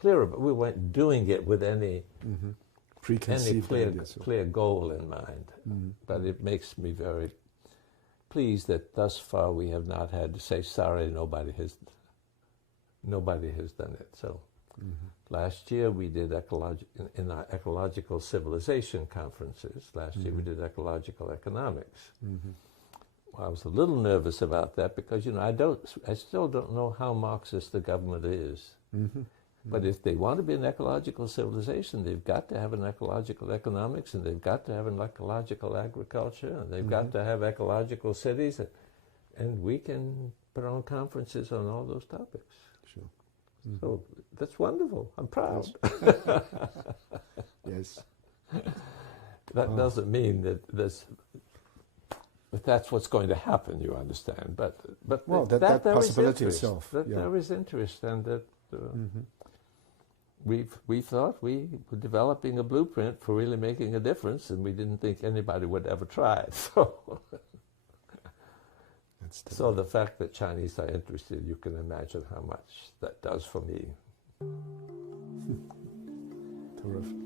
clear about. We weren't doing it with any clear goal in mind. But it makes me very pleased that thus far we have not had to say, sorry, nobody has done it. So last year we did in our ecological civilization conferences. Last year we did ecological economics. I was a little nervous about that because, I still don't know how Marxist the government is. But if they want to be an ecological civilization, they've got to have an ecological economics, and they've got to have an ecological agriculture, and they've got to have ecological cities, and we can put on conferences on all those topics. Sure. So that's wonderful. I'm proud. Yes. That doesn't mean that that's what's going to happen, you understand. But well, that possibility itself. There is interest, and that we thought we were developing a blueprint for really making a difference, and we didn't think anybody would ever try it. So the fact that Chinese are interested, you can imagine how much that does for me. Terrific.